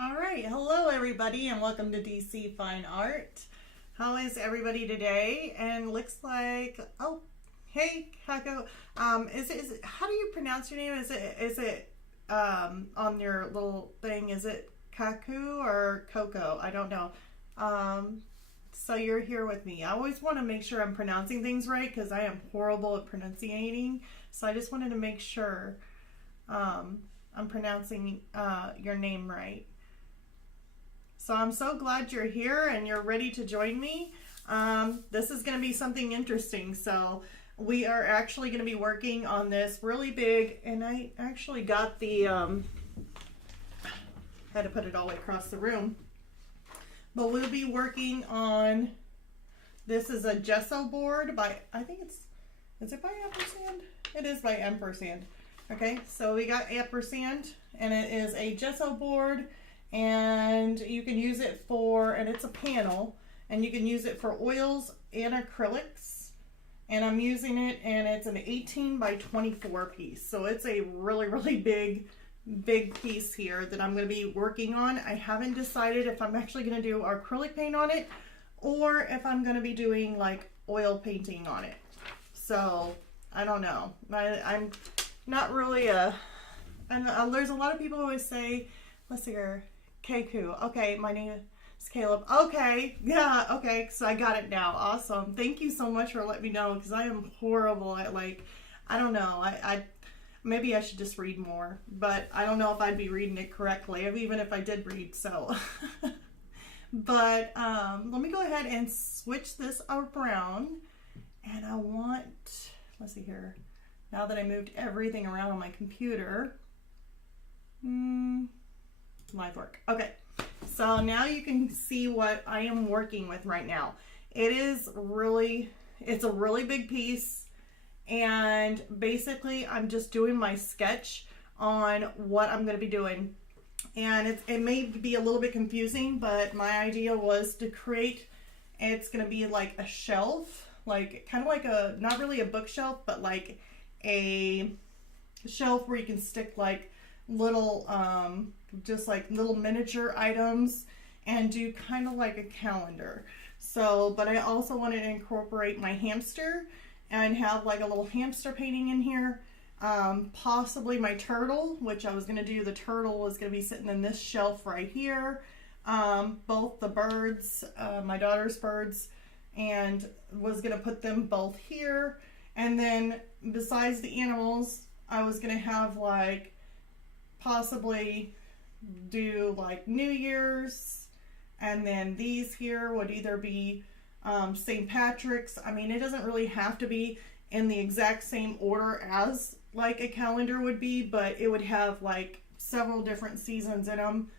All right, hello everybody and welcome to DC Fine Art. How is everybody today? And looks like, oh, hey, Kako. Is it, how do you pronounce your name? Is it on your little thing, is it Kaku or Coco? I don't know. So you're here with me. I always want to make sure I'm pronouncing things right because I am horrible at pronunciating. So I just wanted to make sure I'm pronouncing your name right. So I'm so glad you're here and you're ready to join me. This is going to be something interesting. So we are actually going to be working on this really big, and I actually got the, had to put it all the way across the room. But we'll be working on, this is a gesso board by, I think is it by Ampersand? It is by Ampersand. Okay, so we got Ampersand, and it is a gesso board. And you can use it for, and it's a panel, and you can use it for oils and acrylics. And I'm using it, and it's an 18 by 24 piece. So it's a really big piece here that I'm going to be working on. I haven't decided if I'm actually going to do acrylic paint on it or if I'm going to be doing like oil painting on it. So I don't know. I'm not really and there's a lot of people who always say, let's see here, Keku. Okay, my name is Caleb. Okay, yeah, okay, so I got it now. Awesome. Thank you so much for letting me know because I am horrible at, like, I don't know. I maybe I should just read more, but I don't know if I'd be reading it correctly, even if I did read, so. But let me go ahead and switch this around, and I want, let's see here, now that I moved everything around on my computer, live work. Okay, so now you can see what I am working with right now. It's a really big piece, and basically I'm just doing my sketch on what I'm going to be doing. And it may be a little bit confusing, but my idea was to create, it's going to be like a shelf, like kind of like a, not really a bookshelf, but like a shelf where you can stick like little just like little miniature items and do kind of like a calendar. So, but I also wanted to incorporate my hamster and have like a little hamster painting in here. Possibly my turtle, which I was going to do, the turtle is going to be sitting in this shelf right here. Both the birds, my daughter's birds, and was going to put them both here. And then besides the animals, I was going to have like possibly do like New Year's, and then these here would either be St. Patrick's. I mean, it doesn't really have to be in the exact same order as like a calendar would be, but it would have like several different seasons in them.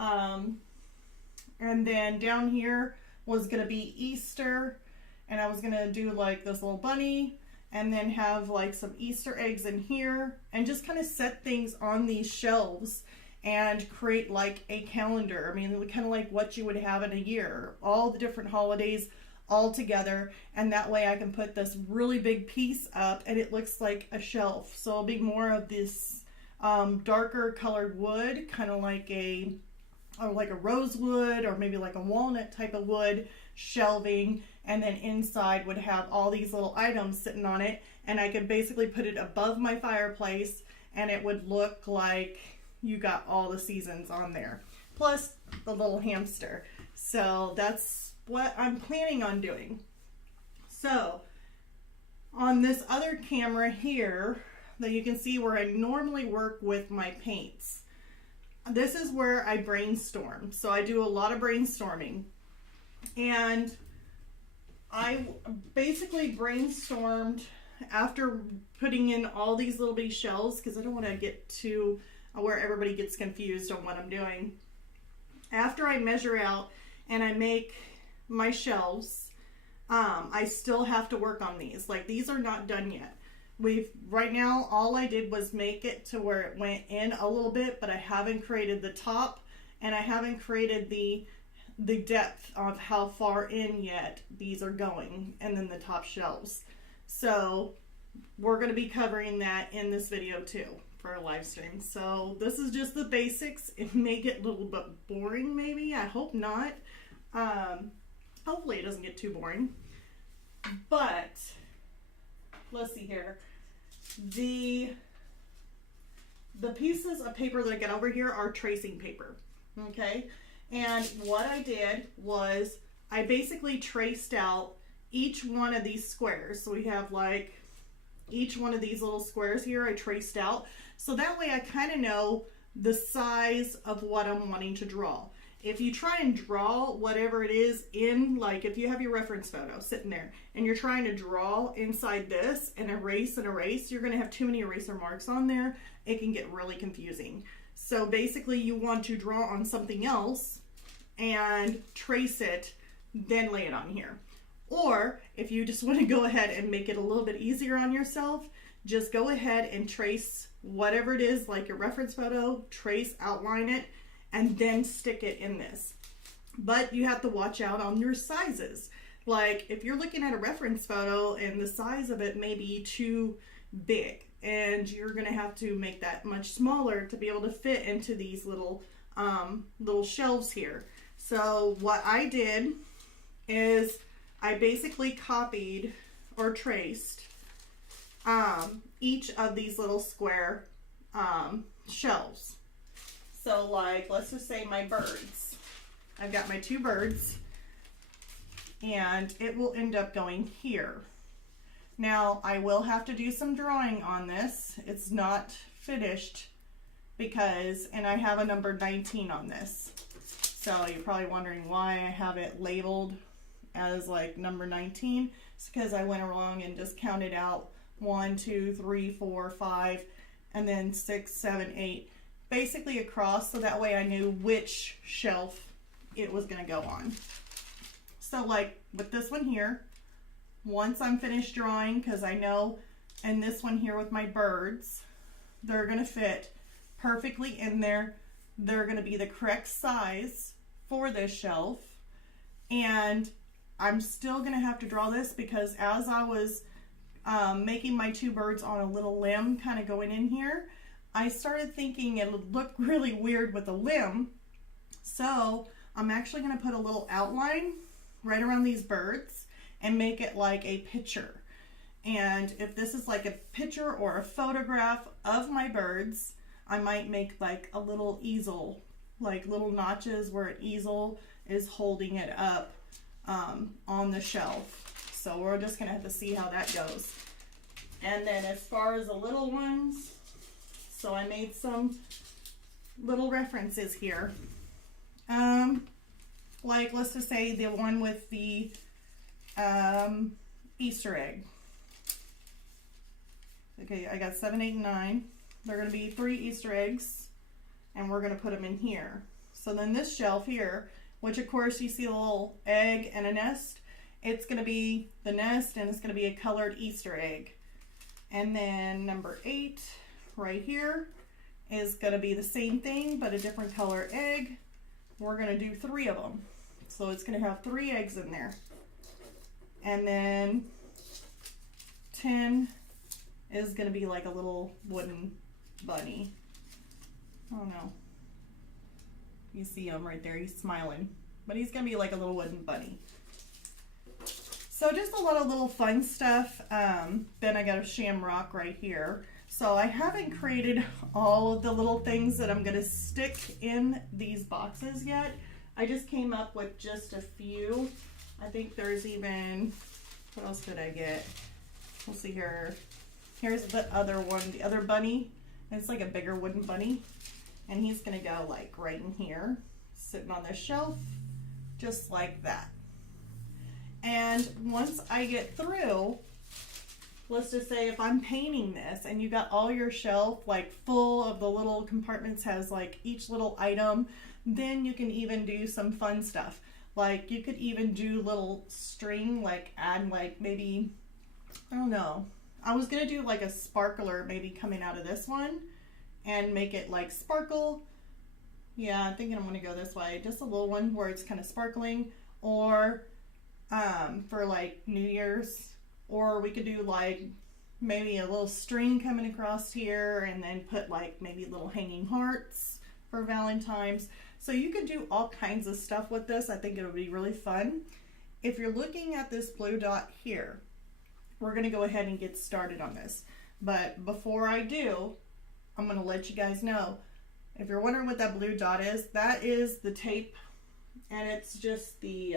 And then down here was going to be Easter, and I was going to do like this little bunny, and then have like some Easter eggs in here, and just kind of set things on these shelves and create like a calendar. I mean, kind of like what you would have in a year, all the different holidays all together, and that way I can put this really big piece up and it looks like a shelf. So it'll be more of this darker colored wood, kind of like a rosewood or maybe like a walnut type of wood shelving, and then inside would have all these little items sitting on it, and I could basically put it above my fireplace and it would look like you got all the seasons on there, plus the little hamster. So that's what I'm planning on doing. So on this other camera here that you can see where I normally work with my paints, this is where I brainstorm. So I do a lot of brainstorming, and I basically brainstormed after putting in all these little bitty shelves, because I don't want to get to where everybody gets confused on what I'm doing. After I measure out and I make my shelves, I still have to work on these. Like, these are not done yet. Right now, all I did was make it to where it went in a little bit, but I haven't created the top, and I haven't created the depth of how far in yet these are going, and then the top shelves. So we're going to be covering that in this video too, for a live stream. So this is just the basics. It may get a little bit boring maybe. I hope not. Hopefully it doesn't get too boring. But let's see here. The pieces of paper that I get over here are tracing paper. Okay? And what I did was I basically traced out each one of these squares. So we have like each one of these little squares here I traced out. So that way I kind of know the size of what I'm wanting to draw. If you try and draw whatever it is in, like if you have your reference photo sitting there and you're trying to draw inside this and erase, you're going to have too many eraser marks on there. It can get really confusing. So basically you want to draw on something else and trace it, then lay it on here. Or if you just want to go ahead and make it a little bit easier on yourself, just go ahead and trace whatever it is, like your reference photo, trace, outline it, and then stick it in this. But you have to watch out on your sizes. Like if you're looking at a reference photo and the size of it may be too big, and you're gonna have to make that much smaller to be able to fit into these little shelves here. So what I did is I basically copied or traced each of these little square shelves. So like, let's just say my birds. I've got my two birds and it will end up going here. Now I will have to do some drawing on this. It's not finished because, and I have a number 19 on this. So you're probably wondering why I have it labeled as like number 19. It's because I went along and just counted out 1, 2, 3, 4, 5, and then 6, 7, 8, basically across, so that way I knew which shelf it was going to go on. So like with this one here, once I'm finished drawing, because I know, and this one here with my birds, they're going to fit perfectly in there. They're going to be the correct size for this shelf. And I'm still going to have to draw this because as I was making my two birds on a little limb kind of going in here, I started thinking it would look really weird with a limb. So I'm actually going to put a little outline right around these birds and make it like a picture. And if this is like a picture or a photograph of my birds, I might make like a little easel, like little notches where an easel is holding it up on the shelf. So we're just gonna have to see how that goes. And then as far as the little ones, so I made some little references here. Like let's just say the one with the Easter egg. Okay, I got 7, 8, and 9. They're gonna be 3 Easter eggs and we're gonna put them in here. So then this shelf here, which of course you see a little egg and a nest, it's going to be the nest and it's going to be a colored Easter egg. And then number 8 right here is going to be the same thing but a different color egg. We're going to do 3 of them. So it's going to have 3 eggs in there. And then 10 is going to be like a little wooden bunny. I don't know. You see him right there, he's smiling. But he's gonna be like a little wooden bunny. So just a lot of little fun stuff. Then I got a shamrock right here. So I haven't created all of the little things that I'm gonna stick in these boxes yet. I just came up with just a few. I think there's even, what else did I get? We'll see here. Here's the other one, the other bunny. And it's like a bigger wooden bunny. And he's gonna go like right in here, sitting on this shelf, just like that. And once I get through, let's just say if I'm painting this and you got all your shelf like full of the little compartments, has like each little item, then you can even do some fun stuff. Like you could even do little string, like add like maybe, I don't know. I was gonna do like a sparkler maybe coming out of this one and make it like sparkle. Yeah, I'm thinking I'm gonna go this way. Just a little one where it's kind of sparkling, or for like New Year's, or we could do like maybe a little string coming across here, and then put like maybe little hanging hearts for Valentine's. So you can do all kinds of stuff with this. I think it'll be really fun. If you're looking at this blue dot here, we're going to go ahead and get started on this. But before I do, I'm going to let you guys know, if you're wondering what that blue dot is, that is the tape, and it's just the,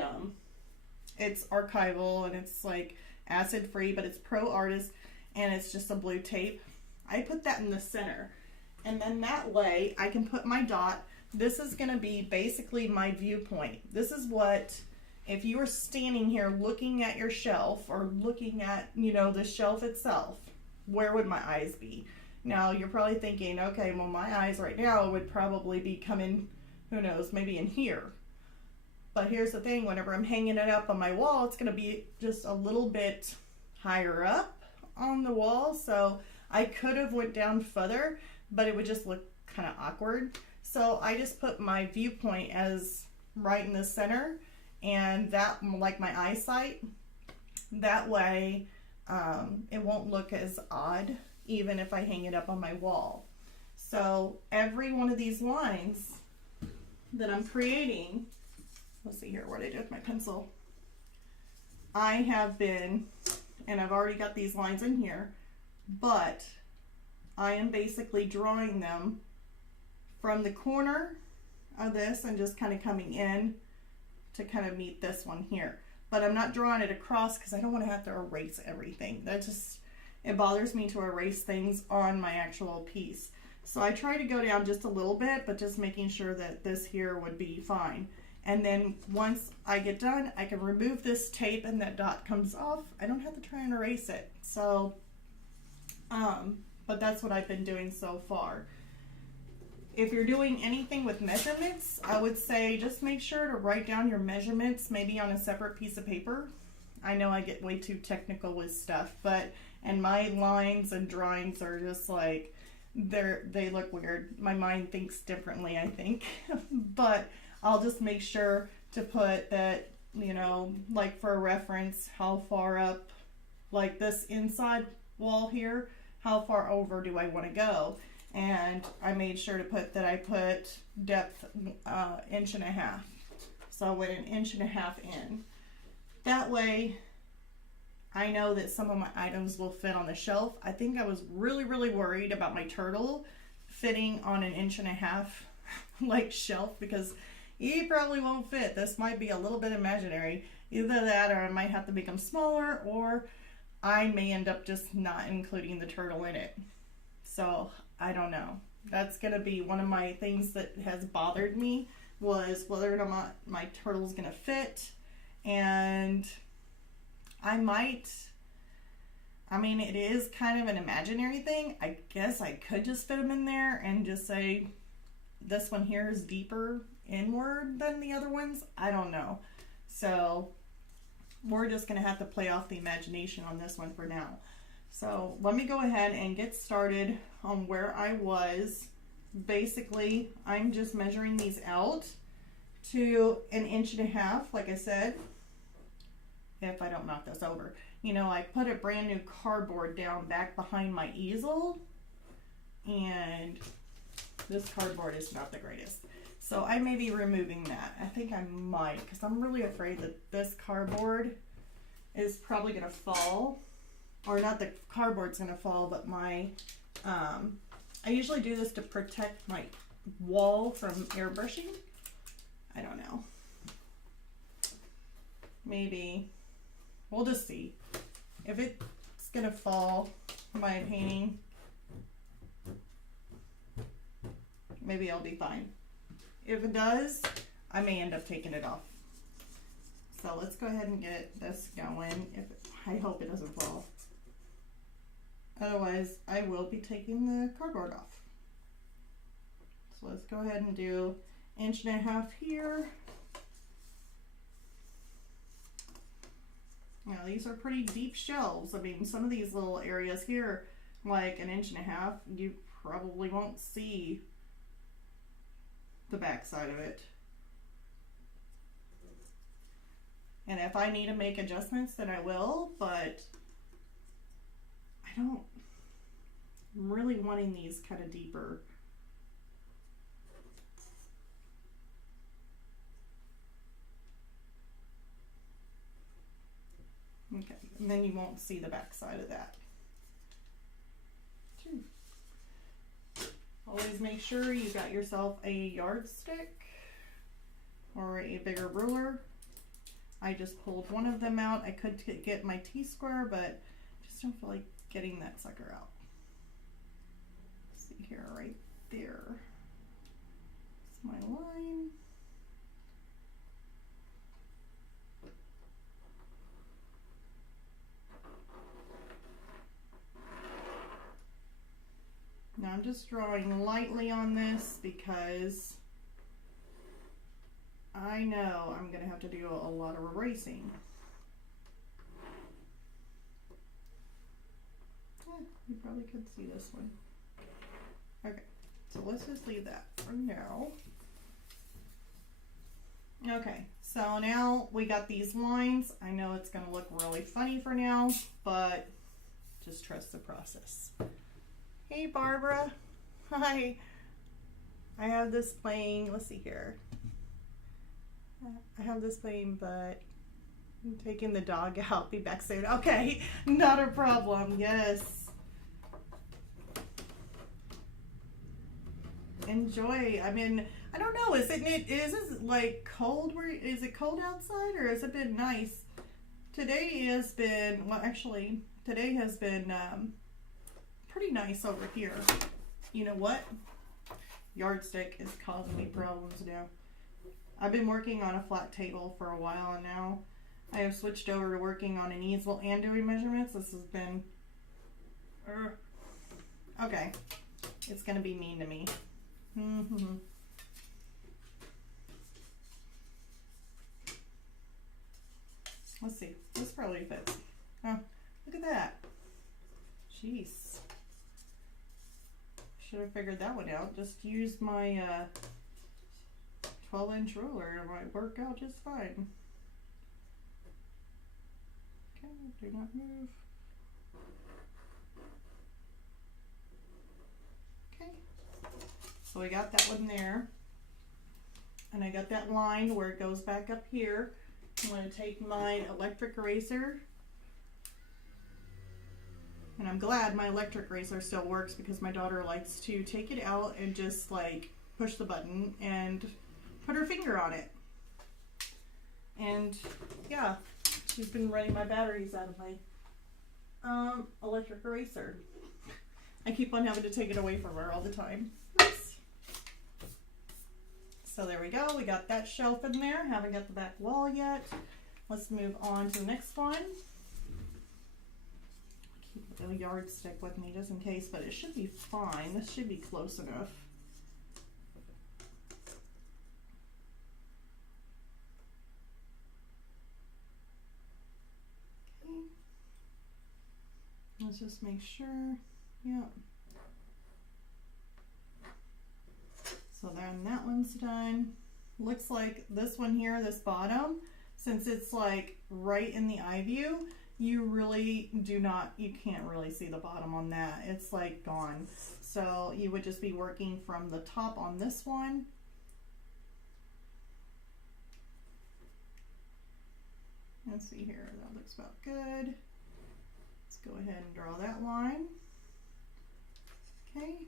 it's archival, and it's like acid free, but it's Pro Artist, and it's just a blue tape. I put that in the center, and then that way I can put my dot. This is going to be basically my viewpoint. This is what, if you were standing here looking at your shelf or looking at, you know, the shelf itself, where would my eyes be? Now you're probably thinking, okay, well my eyes right now would probably be coming, who knows, maybe in here. But here's the thing, whenever I'm hanging it up on my wall, it's going to be just a little bit higher up on the wall. So I could have went down further, but it would just look kind of awkward. So I just put my viewpoint as right in the center, and that, like my eyesight, that way it won't look as odd even if I hang it up on my wall. So every one of these lines that I'm creating, let's see here what I did with my pencil. I have been, and I've already got these lines in here, but I am basically drawing them from the corner of this and just kind of coming in to kind of meet this one here. But I'm not drawing it across because I don't want to have to erase everything. That just, it bothers me to erase things on my actual piece. So I try to go down just a little bit, but just making sure that this here would be fine. And then once I get done, I can remove this tape and that dot comes off. I don't have to try and erase it. So, but that's what I've been doing so far. If you're doing anything with measurements, I would say just make sure to write down your measurements, maybe on a separate piece of paper. I know I get way too technical with stuff, but, and my lines and drawings are just like, they look weird. My mind thinks differently, I think. But I'll just make sure to put that, you know, like for a reference, how far up, like this inside wall here, how far over do I want to go? And I made sure to put that I put depth 1.5 inches. So I went 1.5 inches in. That way I know that some of my items will fit on the shelf. I think I was really worried about my turtle fitting on 1.5 inches like shelf, because he probably won't fit. This might be a little bit imaginary. Either that, or I might have to make them smaller, or I may end up just not including the turtle in it. So I don't know. That's gonna be one of my things that has bothered me, was whether or not my turtle's gonna fit. And I might, I mean, it is kind of an imaginary thing. I guess I could just fit them in there and just say this one here is deeper inward than the other ones. I don't know. So we're just gonna have to play off the imagination on this one for now. So let me go ahead and get started on where I was. Basically, I'm just measuring these out to 1.5 inches, like I said, if I don't knock this over. You know, I put a brand new cardboard down back behind my easel, and this cardboard is not the greatest. So I may be removing that. I think I might, because I'm really afraid that this cardboard is probably going to fall. Or not the cardboard's going to fall, but my, I usually do this to protect my wall from airbrushing. I don't know. Maybe. We'll just see. If it's going to fall, my painting, maybe I'll be fine. If it does, I may end up taking it off. So let's go ahead and get this going. I hope it doesn't fall. Otherwise, I will be taking the cardboard off. So let's go ahead and do 1.5 inches here. Now these are pretty deep shelves. I mean, some of these little areas here, like 1.5 inches, you probably won't see the back side of it. And if I need to make adjustments, then I will, but I I'm really wanting these kind of deeper. Okay, and then you won't see the back side of that. Always make sure you got yourself a yardstick or a bigger ruler. I just pulled one of them out. I could get my T-square, but just don't feel like getting that sucker out. Let's see here, right there. It's my line. Now I'm just drawing lightly on this because I know I'm going to have to do a lot of erasing. You probably could see this one. Okay, so let's just leave that for now. Okay, so now we got these lines. I know it's going to look really funny for now, but just trust the process. Hey Barbara, hi. I have this playing, let's see here. I have this playing, but I'm taking the dog out, be back soon. Okay, not a problem, yes. Enjoy, I mean, I don't know, is it like cold, is it cold outside or has it been nice? Today has been, well actually, today has been, pretty nice over here. You know what? Yardstick is causing me problems now. I've been working on a flat table for a while and now I have switched over to working on an easel and doing measurements. This has been okay. It's gonna be mean to me. Let's see. This probably fits. Oh, look at that. Jeez. Should have figured that one out. Just used my 12-inch ruler. It might work out just fine. Okay, do not move. Okay, so I got that one there. And I got that line where it goes back up here. I'm going to take my electric eraser. And I'm glad my electric eraser still works because my daughter likes to take it out and just like push the button and put her finger on it. And yeah, she's been running my batteries out of my electric eraser. I keep on having to take it away from her all the time. Oops. So there we go. We got that shelf in there. Haven't got the back wall yet. Let's move on to the next one. A yardstick with me just in case, but it should be fine. This should be close enough. Okay. Let's just make sure. Yep. So then that one's done. Looks like this one here, this bottom, since it's like right in the eye view, you really you can't really see the bottom on that. It's like gone. So you would just be working from the top on this one. Let's see here, that looks about good. Let's go ahead and draw that line. Okay,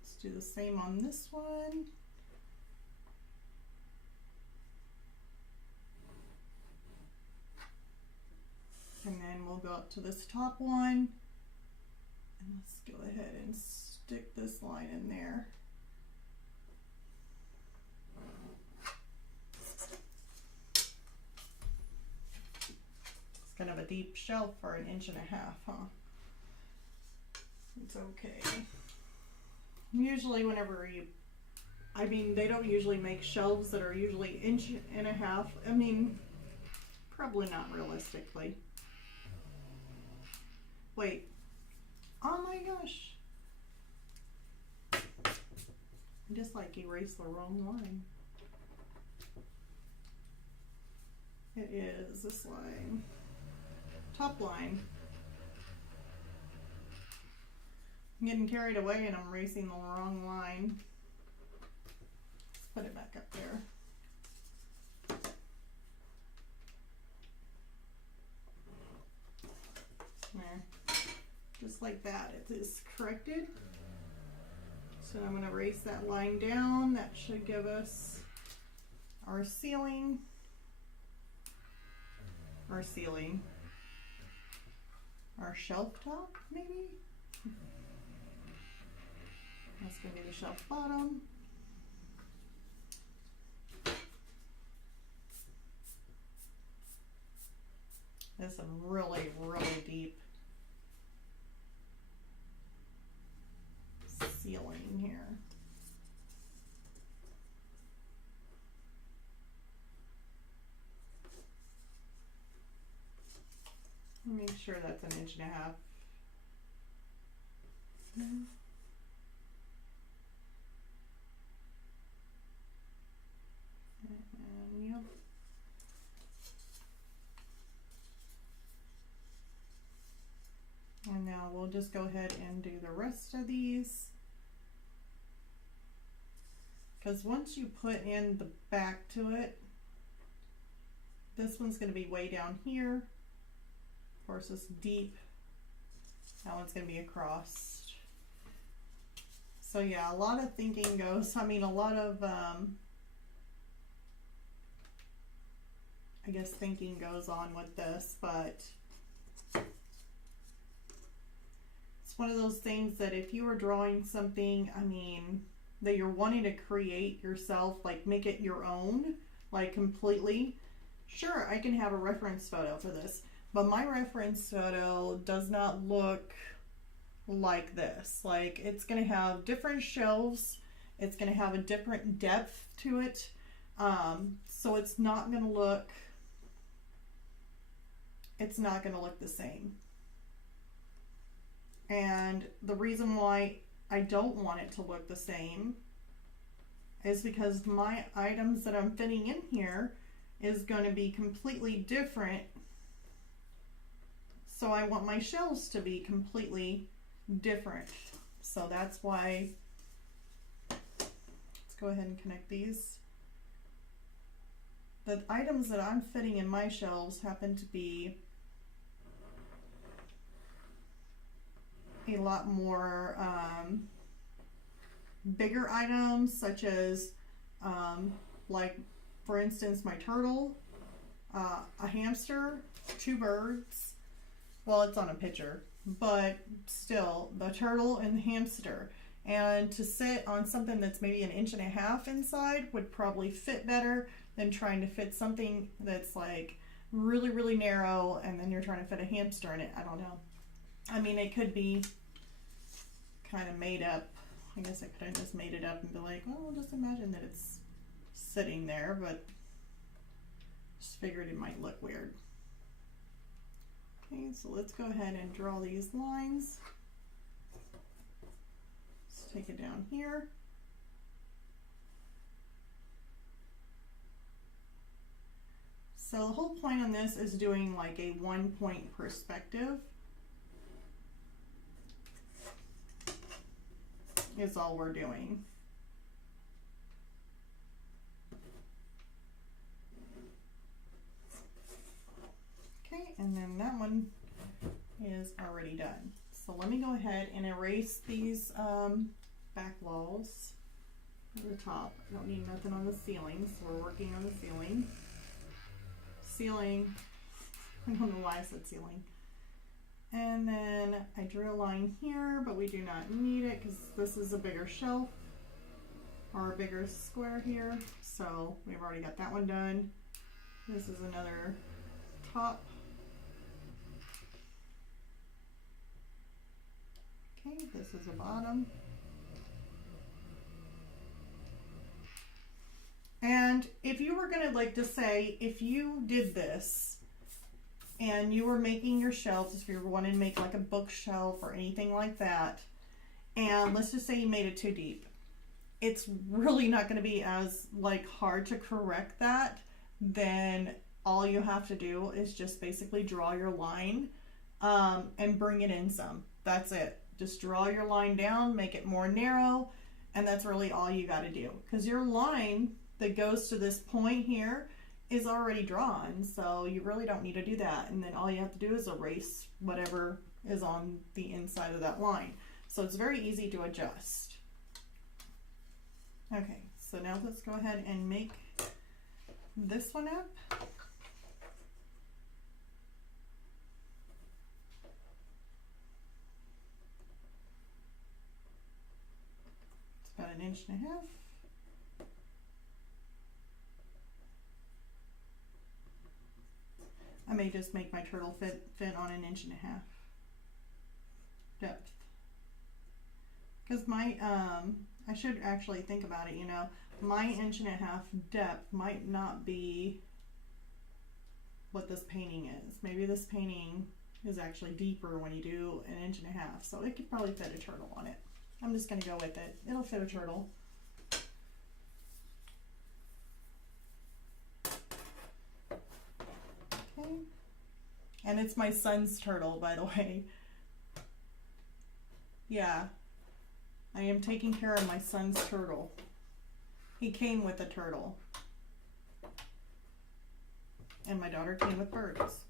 let's do the same on this one. And then we'll go up to this top one. And let's go ahead and stick this line in there. It's kind of a deep shelf for 1.5 inches, huh? It's okay. Usually whenever I mean, they don't usually make shelves that are usually 1.5 inches. I mean, probably not realistically. Wait. Oh my gosh. I just like erased the wrong line. It is this line. Top line. I'm getting carried away and I'm erasing the wrong line. Let's put it back up there. There. Just like that, it is corrected. So I'm going to erase that line down. That should give us our ceiling. Our shelf top, maybe? That's going to be the shelf bottom. There's some really, really deep ceiling here. Make sure that's 1.5 inches. And yep. And now we'll just go ahead and do the rest of these. Because once you put in the back to it, this one's going to be way down here. Of course, it's deep. That one's going to be across. So yeah, a lot of thinking goes, I mean, a lot of, I guess thinking goes on with this, but it's one of those things that if you were drawing something, I mean, that you're wanting to create yourself, like make it your own, like completely, sure, I can have a reference photo for this, but my reference photo does not look like this. Like, it's going to have different shelves, it's going to have a different depth to it, so it's not going to look the same. And the reason why I don't want it to look the same is because my items that I'm fitting in here is going to be completely different. So I want my shelves to be completely different. So that's why, let's go ahead and connect these. The items that I'm fitting in my shelves happen to be a lot more bigger items, such as like for instance my turtle, a hamster, 2 birds. Well, it's on a picture, but still, the turtle and the hamster. And to sit on something that's maybe 1.5 inches inside would probably fit better than trying to fit something that's like really, really narrow and then you're trying to fit a hamster in it. I don't know. I mean, it could be kind of made up. I guess I could have just made it up and be like, well, just imagine that it's sitting there, but just figured it might look weird. Okay, so let's go ahead and draw these lines. Let's take it down here. So the whole point on this is doing like a 1-point perspective. Is all we're doing. Okay, and then that one is already done. So let me go ahead and erase these back walls at the top. I don't need nothing on the ceiling, so we're working on the ceiling. Ceiling, I don't know why I said ceiling. And then I drew a line here, but we do not need it because this is a bigger shelf or a bigger square here. So we've already got that one done. This is another top. Okay, this is a bottom. And if you were gonna like to say, if you did this and you were making your shelves, if you were wanting to make like a bookshelf or anything like that, and let's just say you made it too deep, it's really not going to be as like hard to correct that. Then all you have to do is just basically draw your line and bring it in some. That's it. Just draw your line down, make it more narrow, and that's really all you got to do. Because your line that goes to this point here is already drawn, so you really don't need to do that. And then all you have to do is erase whatever is on the inside of that line. So it's very easy to adjust. Okay, so now let's go ahead and make this one up. It's about 1.5 inches. I may just make my turtle fit on 1.5 inches depth. Because my, I should actually think about it, you know, my 1.5 inches depth might not be what this painting is. Maybe this painting is actually deeper when you do 1.5 inches, so it could probably fit a turtle on it. I'm just going to go with it. It'll fit a turtle. Okay. And it's my son's turtle, by the way. Yeah. I am taking care of my son's turtle. He came with a turtle. And my daughter came with birds.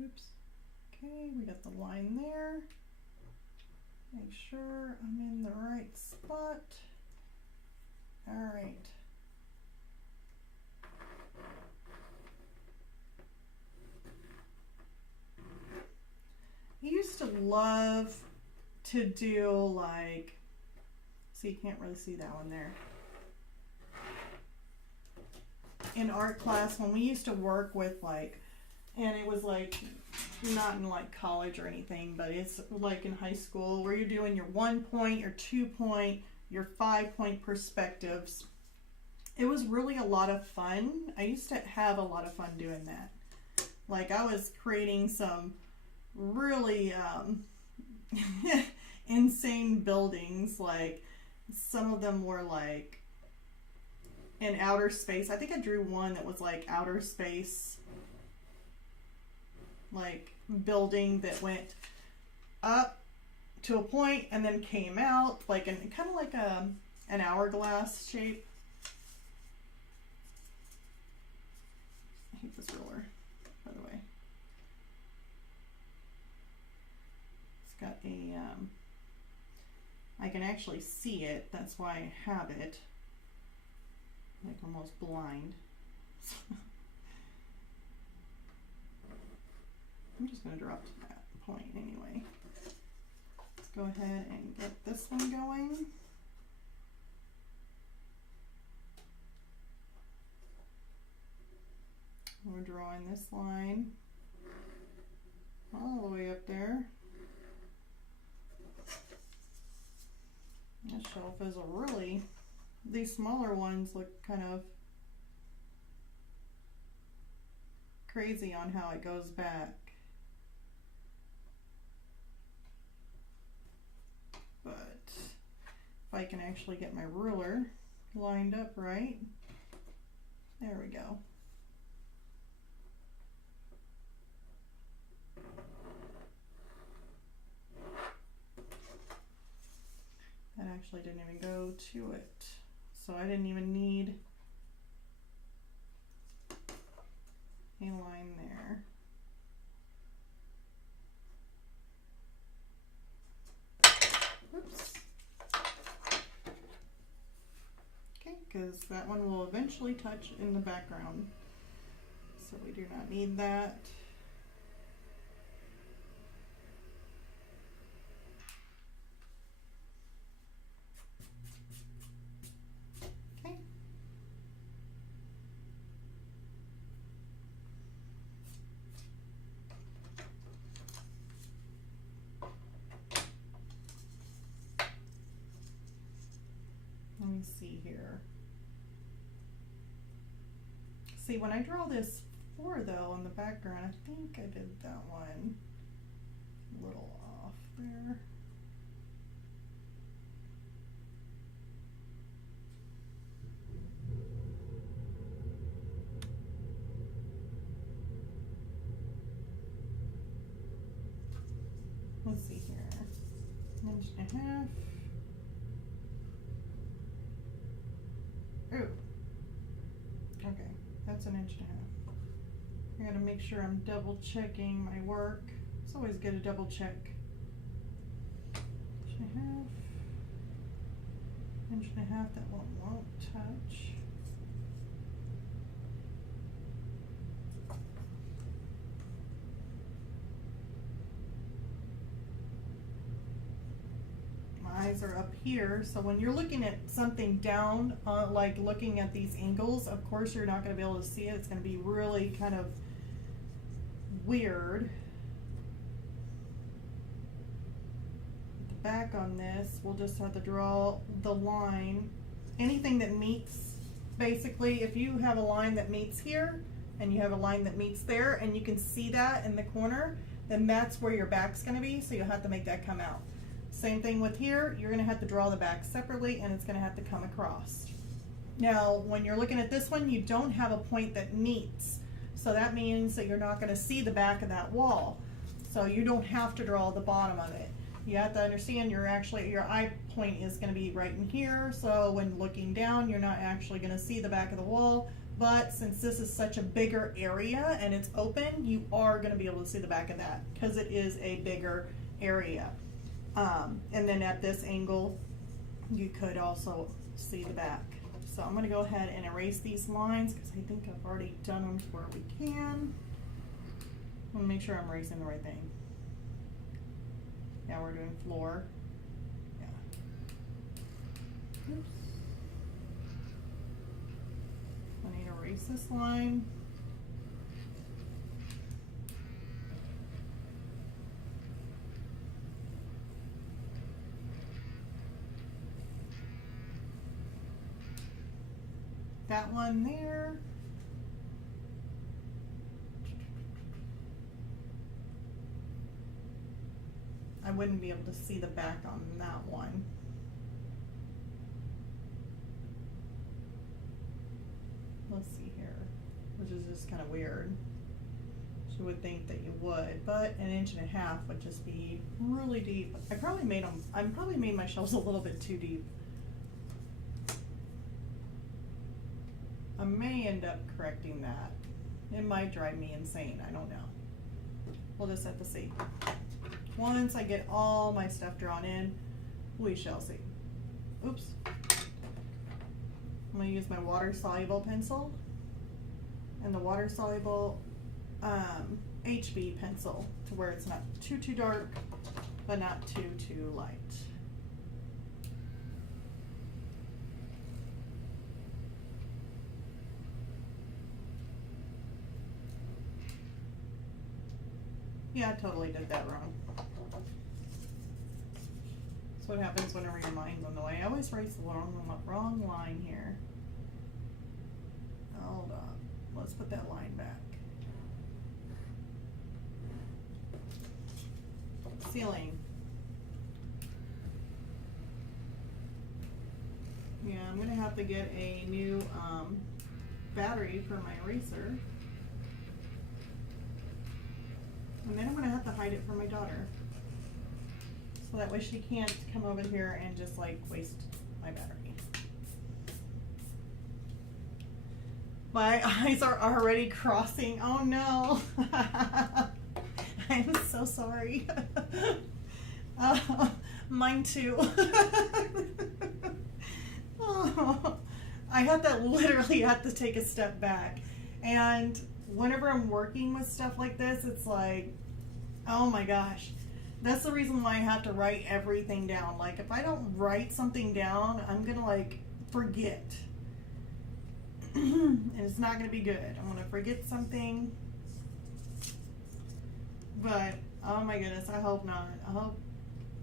Oops. Okay, we got the line there. Make sure I'm in the right spot. All right. I used to love to do like, see, you can't really see that one there. In art class, when we used to work with like, and it was like, not in like college or anything, but it's like in high school where you're doing your 1 point, your 2 point, your 5 point perspectives. It was really a lot of fun. I used to have a lot of fun doing that. Like I was creating some really insane buildings. Like some of them were like in outer space. I think I drew one that was like outer space, like building that went up to a point and then came out like kind of like an hourglass shape. I hate this ruler, by the way. It's got a I can actually see it, that's why I have it, like almost blind. I'm just going to drop to that point anyway. Let's go ahead and get this one going. We're drawing this line all the way up there. This shelf is a really, these smaller ones look kind of crazy on how it goes back. But if I can actually get my ruler lined up right, there we go. That actually didn't even go to it, so I didn't even need a line there. Oops. Okay, because that one will eventually touch in the background, so we do not need that. Let me see here. See, when I draw this 4 though on the background, I think I did that one a little off there. and a half. Ooh. Okay, that's an inch and a half. I gotta make sure I'm double checking my work. It's always good to double check. Inch and a half. Inch and a half, that one won't touch. Eyes are up here, so when you're looking at something down, like looking at these angles, of course you're not going to be able to see it. It's going to be really kind of weird. The back on this, we'll just have to draw the line. Anything that meets, basically, if you have a line that meets here, and you have a line that meets there, and you can see that in the corner, then that's where your back's going to be, so you'll have to make that come out. Same thing with here, you're going to have to draw the back separately and it's going to have to come across. Now, when you're looking at this one, you don't have a point that meets. So that means that you're not going to see the back of that wall. So you don't have to draw the bottom of it. You have to understand your eye point is going to be right in here. So when looking down, you're not actually going to see the back of the wall. But since this is such a bigger area and it's open, you are going to be able to see the back of that because it is a bigger area. And then at this angle, you could also see the back. So I'm going to go ahead and erase these lines because I think I've already done them to where we can. I want to make sure I'm erasing the right thing. Yeah, we're doing floor. Yeah. Oops. I need to erase this line. That one there. I wouldn't be able to see the back on that one. Let's see here, which is just kind of weird. You would think that you would, but an inch and a half would just be really deep. I probably made my shelves a little bit too deep. I may end up correcting that. It might drive me insane, I don't know. We'll just have to see. Once I get all my stuff drawn in, we shall see. Oops. I'm gonna use my water-soluble pencil and the water-soluble HB pencil to where it's not too dark, but not too light. Yeah, I totally did that wrong. That's what happens whenever your mind's on the way. I always write the wrong line here. Hold on. Let's put that line back. Ceiling. Yeah, I'm gonna have to get a new battery for my eraser. And then I'm gonna have to hide it from my daughter. So that way she can't come over here and just like waste my battery. My eyes are already crossing. Oh no. I'm so sorry. Mine too. Oh, I had to literally have to take a step back. And whenever I'm working with stuff like this, it's like, oh my gosh. That's the reason why I have to write everything down. Like, if I don't write something down, I'm gonna like forget. And it's not gonna be good. I'm gonna forget something. But oh my goodness, I hope not.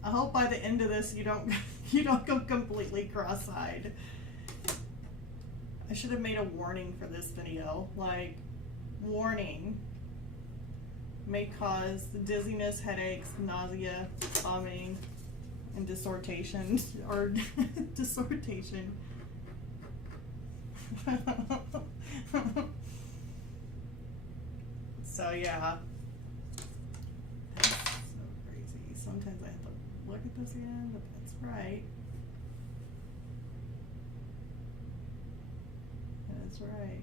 I hope by the end of this you don't go completely cross-eyed. I should have made a warning for this video. Like, warning. May cause dizziness, headaches, nausea, vomiting, and dissortation. Or dissortation. So yeah. That's so crazy. Sometimes I have to look at this again, but that's right. That's right.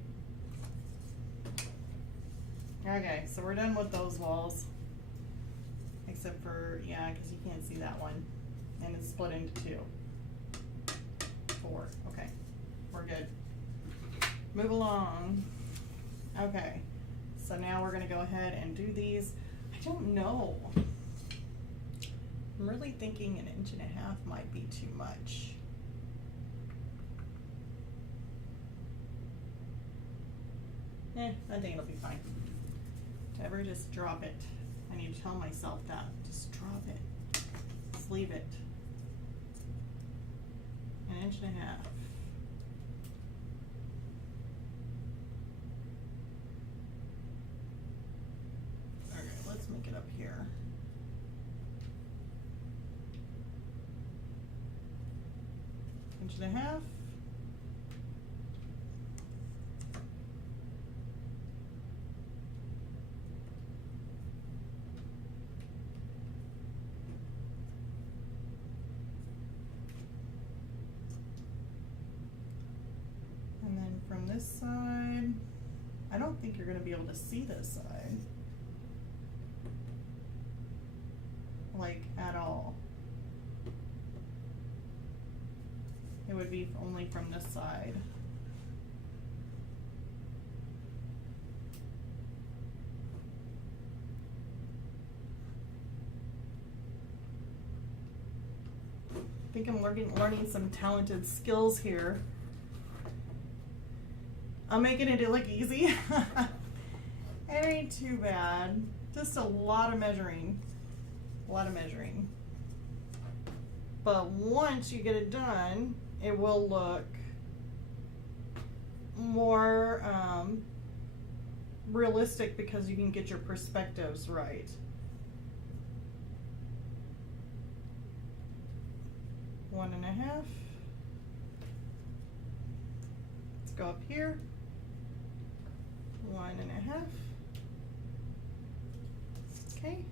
Okay, so we're done with those walls. Except for, yeah, because you can't see that one. And it's split into 2. 4. Okay, we're good. Move along. Okay, so now we're going to go ahead and do these. I don't know. I'm really thinking 1.5 inches might be too much. I think it'll be fine. To ever just drop it. I need to tell myself that. Just drop it. Just leave it. 1.5 inches. Okay, let's make it up here. Inch and a half. And then from this side, I don't think you're going to be able to see this side, like at all. It would be only from this side. I think I'm learning some talented skills here. I'm making it look easy. It ain't too bad. Just a lot of measuring. A lot of measuring. But once you get it done, it will look more realistic because you can get your perspectives right. One and a half. Let's go up here. 1 1/2. Okay.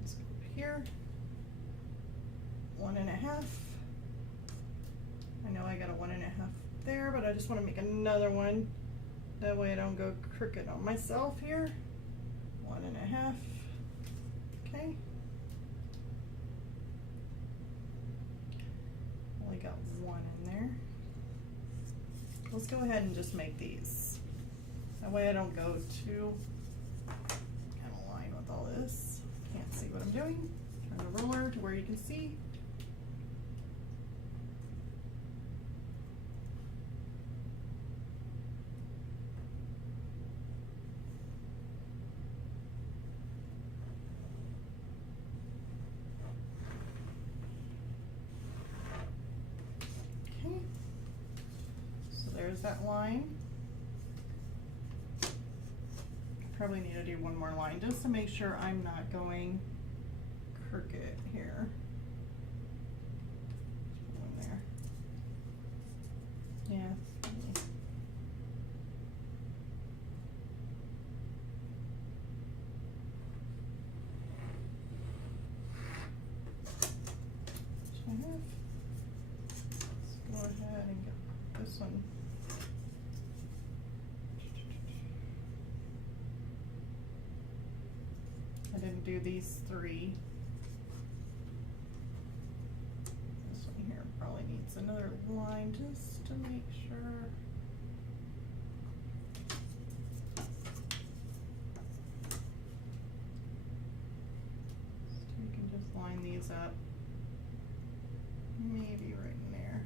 Let's go up here. 1 1/2. I know I got a 1 1/2 there, but I just want to make another one. That way I don't go crooked on myself here. 1 1/2. Okay. Only got 1 in there. Let's go ahead and just make these. That way I don't go too kind of line with all this. Can't see what I'm doing. Turn the ruler to where you can see. Okay. So there's that line. Probably need to do one more line just to make sure I'm not going crooked here. One there. Yeah. Let's go ahead and get this one. I didn't do these 3. This one here probably needs another line just to make sure. So you can just line these up. Maybe right in there.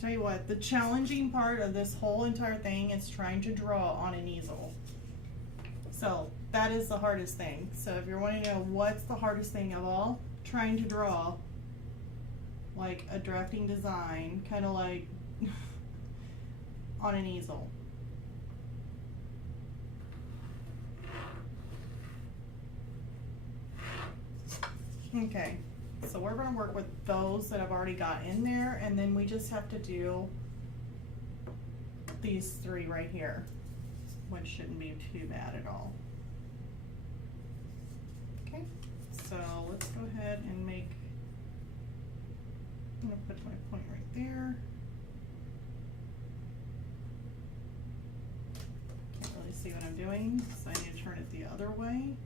Tell you what, the challenging part of this whole entire thing is trying to draw on an easel. So that is the hardest thing. So if you're wanting to know what's the hardest thing of all, trying to draw like a drafting design, kind of like on an easel. Okay, So we're going to work with those that I've already got in there, and then we just have to do these 3 right here, which shouldn't be too bad at all. Okay, so let's go ahead and make, I'm going to put my point right there. Can't really see what I'm doing, so I need to turn it the other way.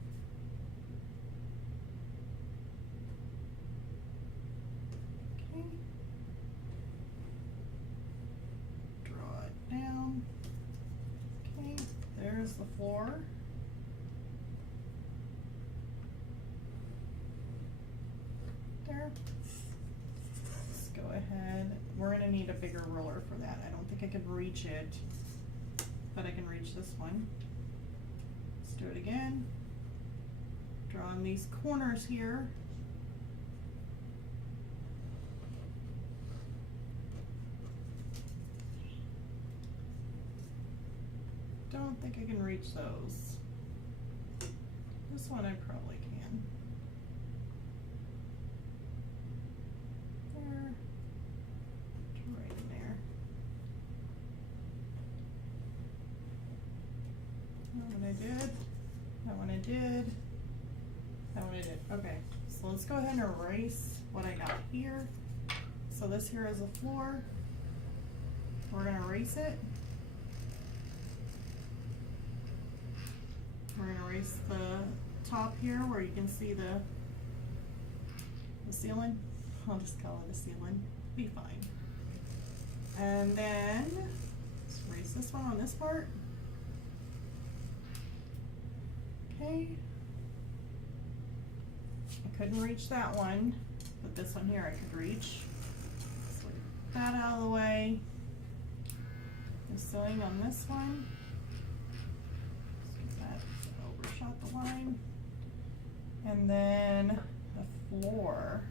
Okay. Draw it down. Okay, there's the floor. There. Let's go ahead. We're going to need a bigger ruler for that. I don't think I can reach it, but I can reach this one. Let's do it again. Drawing these corners here. Don't think I can reach those. This one I probably can. There. Right in there. That one I did. That one I did. That one I did. Okay, so let's go ahead and erase what I got here. So this here is a floor. We're going to erase it. We're going to erase the top here where you can see the ceiling. I'll just call it a ceiling. Be fine. And then let's erase this one on this part. Okay. I couldn't reach that one, but this one here I could reach. Let's leave that out of the way. The sewing on this one. Overshot the line. And then the floor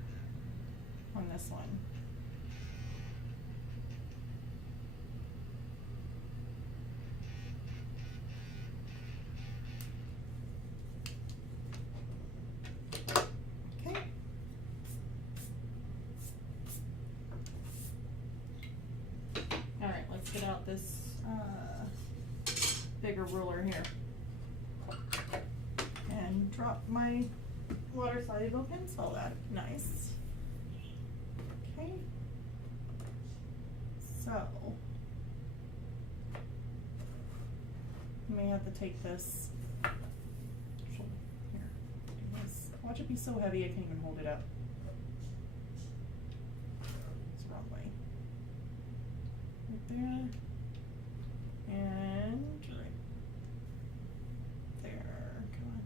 on this one. Okay. All right, let's get out this bigger ruler here. And drop my water soluble pencil. That nice. Okay. So I may have to take this. Here. Watch it be so heavy I can't even hold it up. It's the wrong way. Right there. And right there. Come on.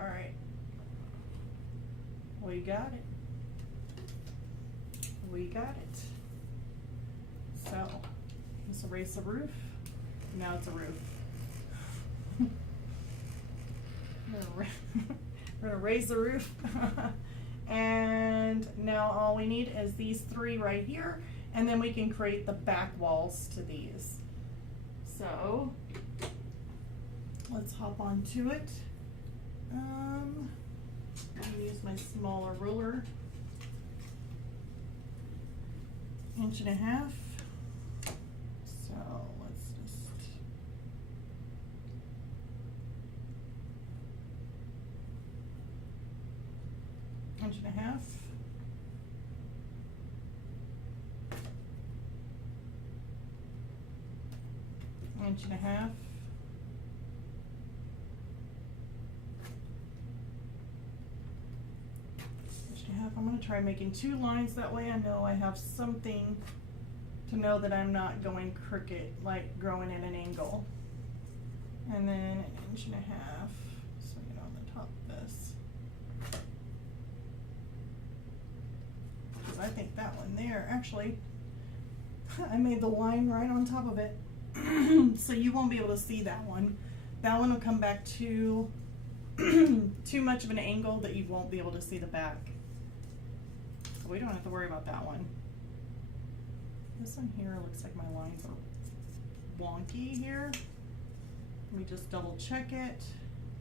All right. We got it. We got it. So let's erase the roof. Now it's a roof. We're gonna raise the roof. And now all we need is these 3 right here, and then we can create the back walls to these. So let's hop onto it. I'm gonna use my smaller ruler. 1.5 inches. So let's just inch and a half. Inch and a half. I'm going to try making 2 lines, that way I know I have something to know that I'm not going crooked, like growing at an angle. And then 1.5 inches, so you know, on the top of this. Because I think that one there, actually, I made the line right on top of it. So you won't be able to see that one. That one will come back too much of an angle that you won't be able to see the back. So we don't have to worry about that one. This one here looks like my lines are wonky here. Let me just double check it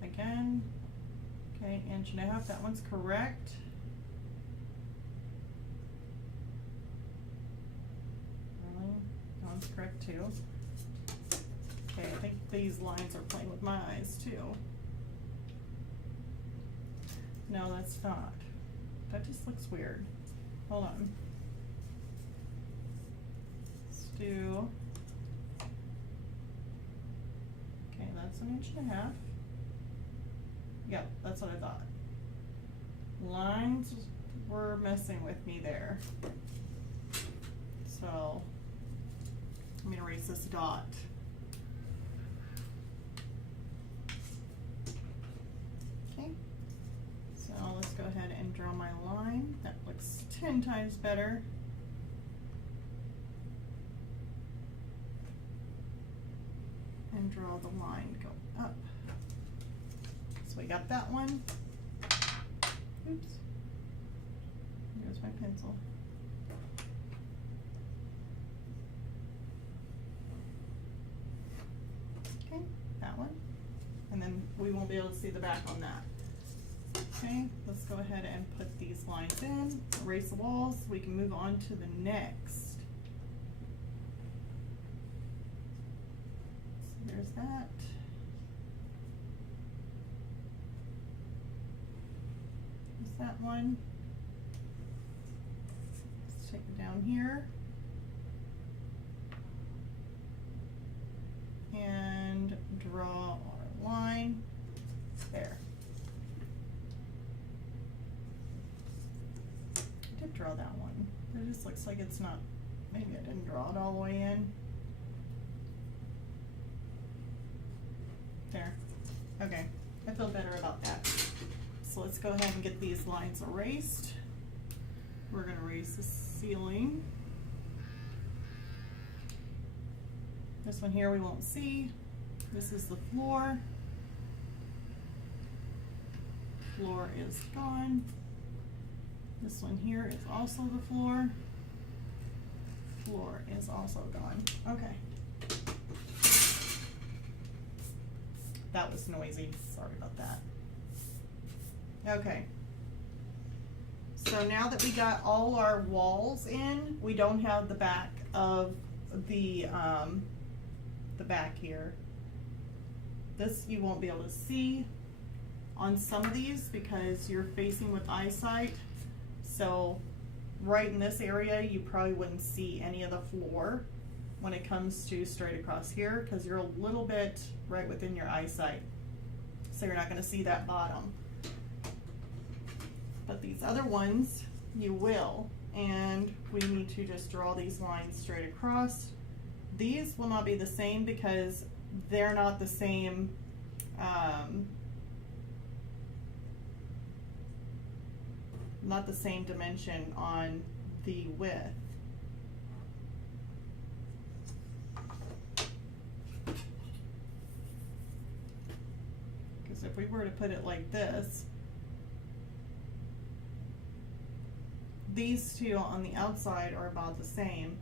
again. Okay, 1.5 inches, that one's correct. one's correct too. Okay, I think these lines are playing with my eyes too. No, that's not. That just looks weird. Hold on. Let's do, okay, that's 1.5 inches. Yep, that's what I thought. Lines were messing with me there. So, I'm gonna erase this dot. Okay, so let's go ahead and draw my line. That looks 10 times better. And draw the line, go up. So we got that one. Oops, there's my pencil. Okay, that one. And then we won't be able to see the back on that. Okay, let's go ahead and put these lines in, erase the walls, so we can move on to the next. So there's that. There's that one. Let's take it down here. And draw our line there. I did draw that one. It just looks like it's not, maybe I didn't draw it all the way in. There. Okay, I feel better about that. So let's go ahead and get these lines erased. We're going to erase the ceiling. This one here we won't see. This is the floor. Floor is gone. This one here is also the floor. Floor is also gone. Okay. That was noisy. Sorry about that. Okay. So now that we got all our walls in, we don't have the back of the back here. This you won't be able to see on some of these because you're facing with eyesight. So right in this area, you probably wouldn't see any of the floor when it comes to straight across here because you're a little bit right within your eyesight. So you're not going to see that bottom. But these other ones, you will. And we need to just draw these lines straight across. These will not be the same because they're not the same dimension on the width. Because if we were to put it like this, these two on the outside are about the same.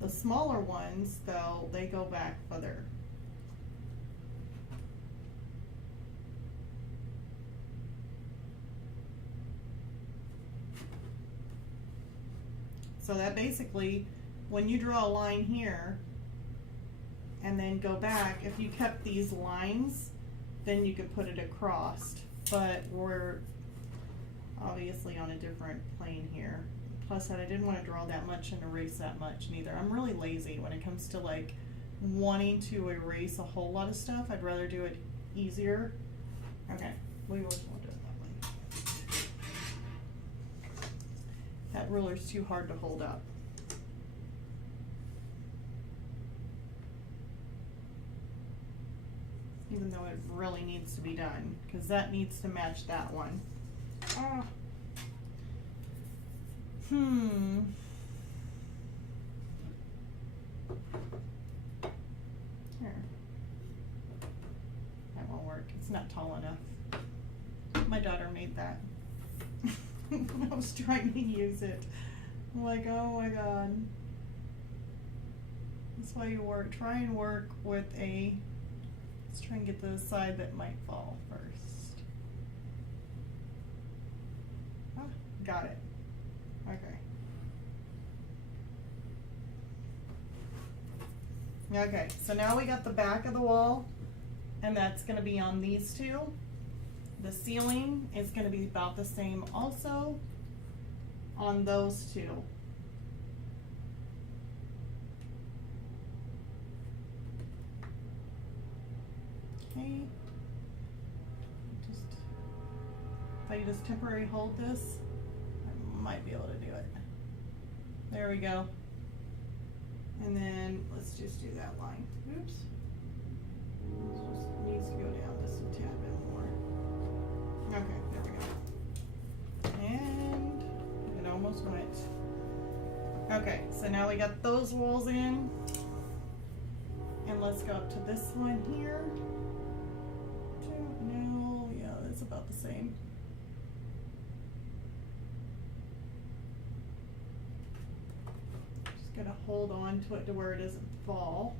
The smaller ones, though, they go back further. So that basically, when you draw a line here and then go back, if you kept these lines, then you could put it across. But we're obviously on a different plane here. Plus that I didn't want to draw that much and erase that much neither. I'm really lazy when it comes to like wanting to erase a whole lot of stuff. I'd rather do it easier. Okay, we always want to do it that way. That ruler's too hard to hold up. Even though it really needs to be done, because that needs to match that one. Ah. Here. That won't work. It's not tall enough. My daughter made that. I was trying to use it. I'm like, oh my god. That's why you try and work with a, let's try and get to the side that might fall first. Ah, got it. Okay. Okay, so now we got the back of the wall, and that's gonna be on these two. The ceiling is gonna be about the same also on those two. Okay. If I just temporary hold this, I might be able to do it. There we go. And then let's just do that line. Oops. It just needs to go down just a tad bit more. Okay, there we go. And it almost went. Okay, so now we got those walls in. And let's go up to this one here. No, yeah, it's about the same. Just gonna hold on to it to where it doesn't fall.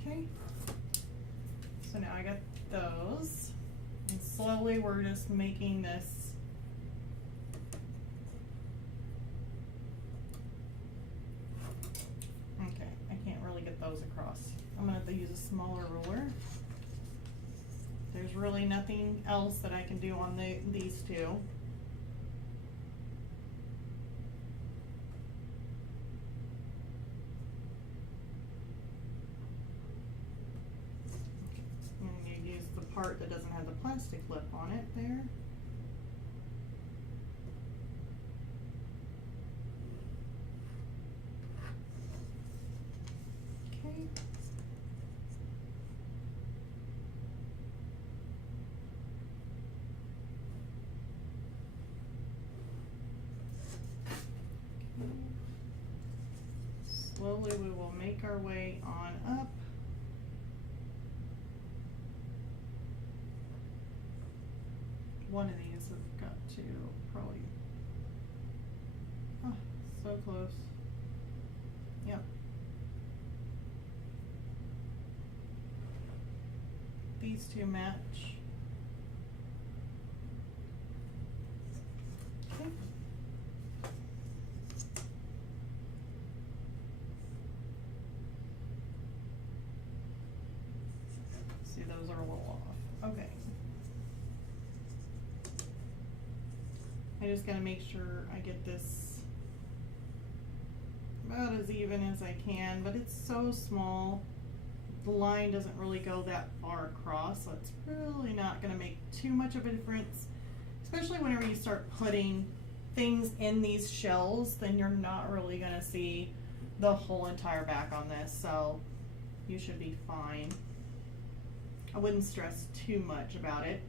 Okay, so now I got those, and slowly we're just making this okay. I can't really get those across. I'm gonna have to use a smaller ruler. There's really nothing else that I can do on these two. Part that doesn't have the plastic lip on it there. Okay. Slowly we will make our way on up. One of these have got to probably, oh, so close. Yep. These two match. Okay. See, those are a little off. Okay. I just gotta make sure I get this about as even as I can, but it's so small. The line doesn't really go that far across, so it's really not gonna make too much of a difference, especially whenever you start putting things in these shells. Then you're not really gonna see the whole entire back on this, so you should be fine. I wouldn't stress too much about it.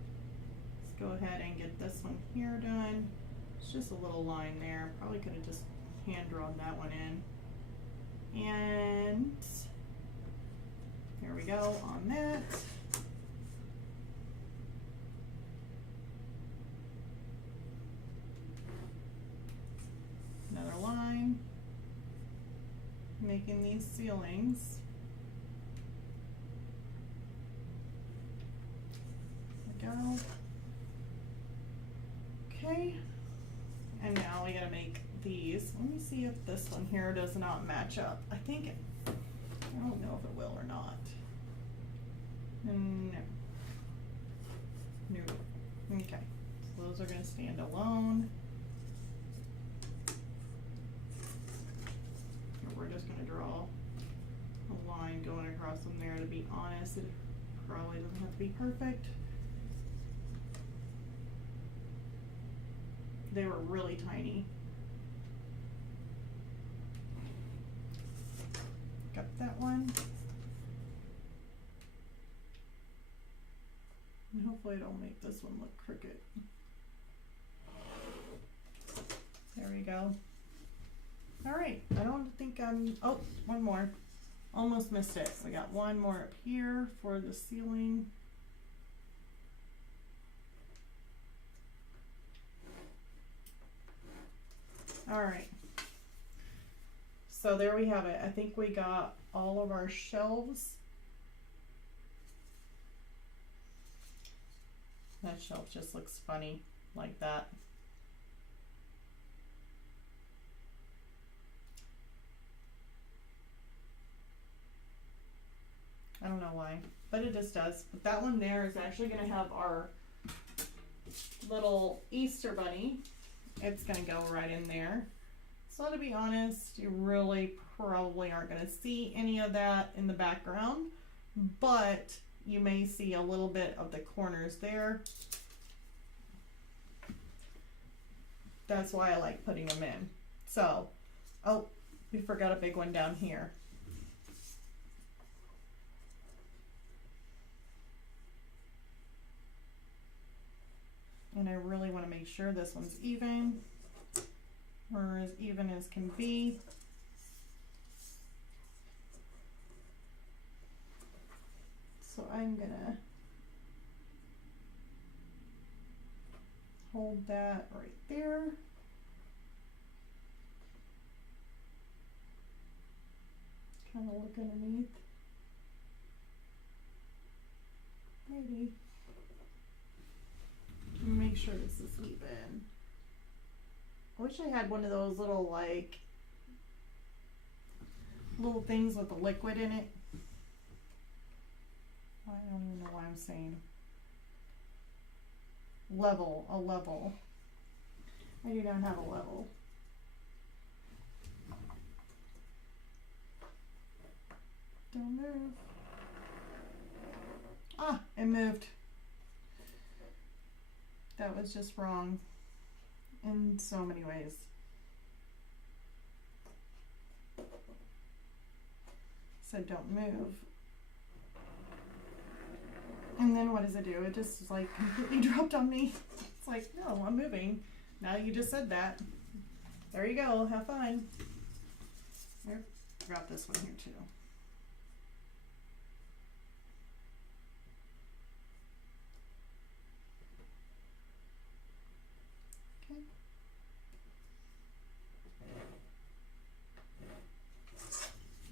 Let's go ahead and get this one here done. It's just a little line there. Probably could have just hand drawn that one in. And here we go on that. Another line. Making these ceilings. There we go. Okay. And now we gotta make these. Let me see if this one here does not match up. I think it, I don't know if it will or not. No. No. Okay. So those are gonna stand alone. And we're just gonna draw a line going across them there. To be honest, it probably doesn't have to be perfect. They were really tiny. Got that one. And hopefully I don't make this one look crooked. There we go. All right, I don't think I'm, oh, one more. Almost missed it. We got one more up here for the ceiling. All right, so there we have it. I think we got all of our shelves. That shelf just looks funny. like that. I don't know why, but it just does. But that one there is actually going to have our little Easter bunny. It's going to go right in there. So to be honest, you really probably aren't going to see any of that in the background, but you may see a little bit of the corners there. That's why I like putting them in. So, oh, we forgot a big one down here. And I really want to make sure this one's even, or as even as can be. So I'm gonna hold that right there. Kind of look underneath. Maybe. Make sure this is even. I wish I had one of those little like little things with the liquid in it. I don't even know why I'm saying level, a level. I do not have a level. Don't move. Ah, it moved. That was just wrong in so many ways. So don't move. And then what does it do? It just like completely dropped on me. It's like, no, I'm moving. Now you just said that. There you go. Have fun. Here, drop this one here too. Okay.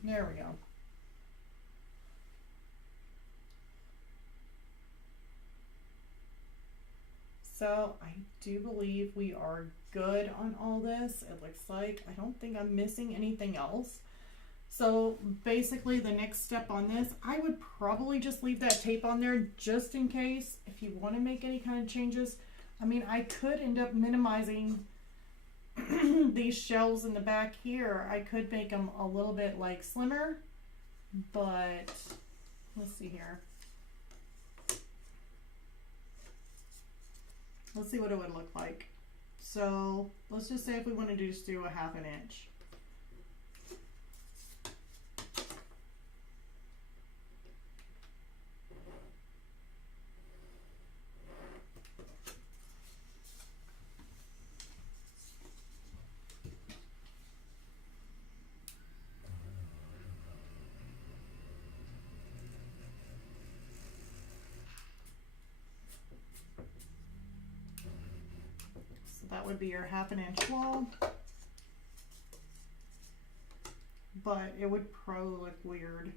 There we go. So I do believe we are good on all this. It looks like I don't think I'm missing anything else. So basically the next step on this, I would probably just leave that tape on there just in case if you want to make any kind of changes. I mean, I could end up minimizing these shelves in the back here. I could make them a little bit like slimmer, but let's see here. Let's see what it would look like. So let's just say if we want to just do a 1/2 inch. That would be your 1/2 inch wall, but it would probably look weird.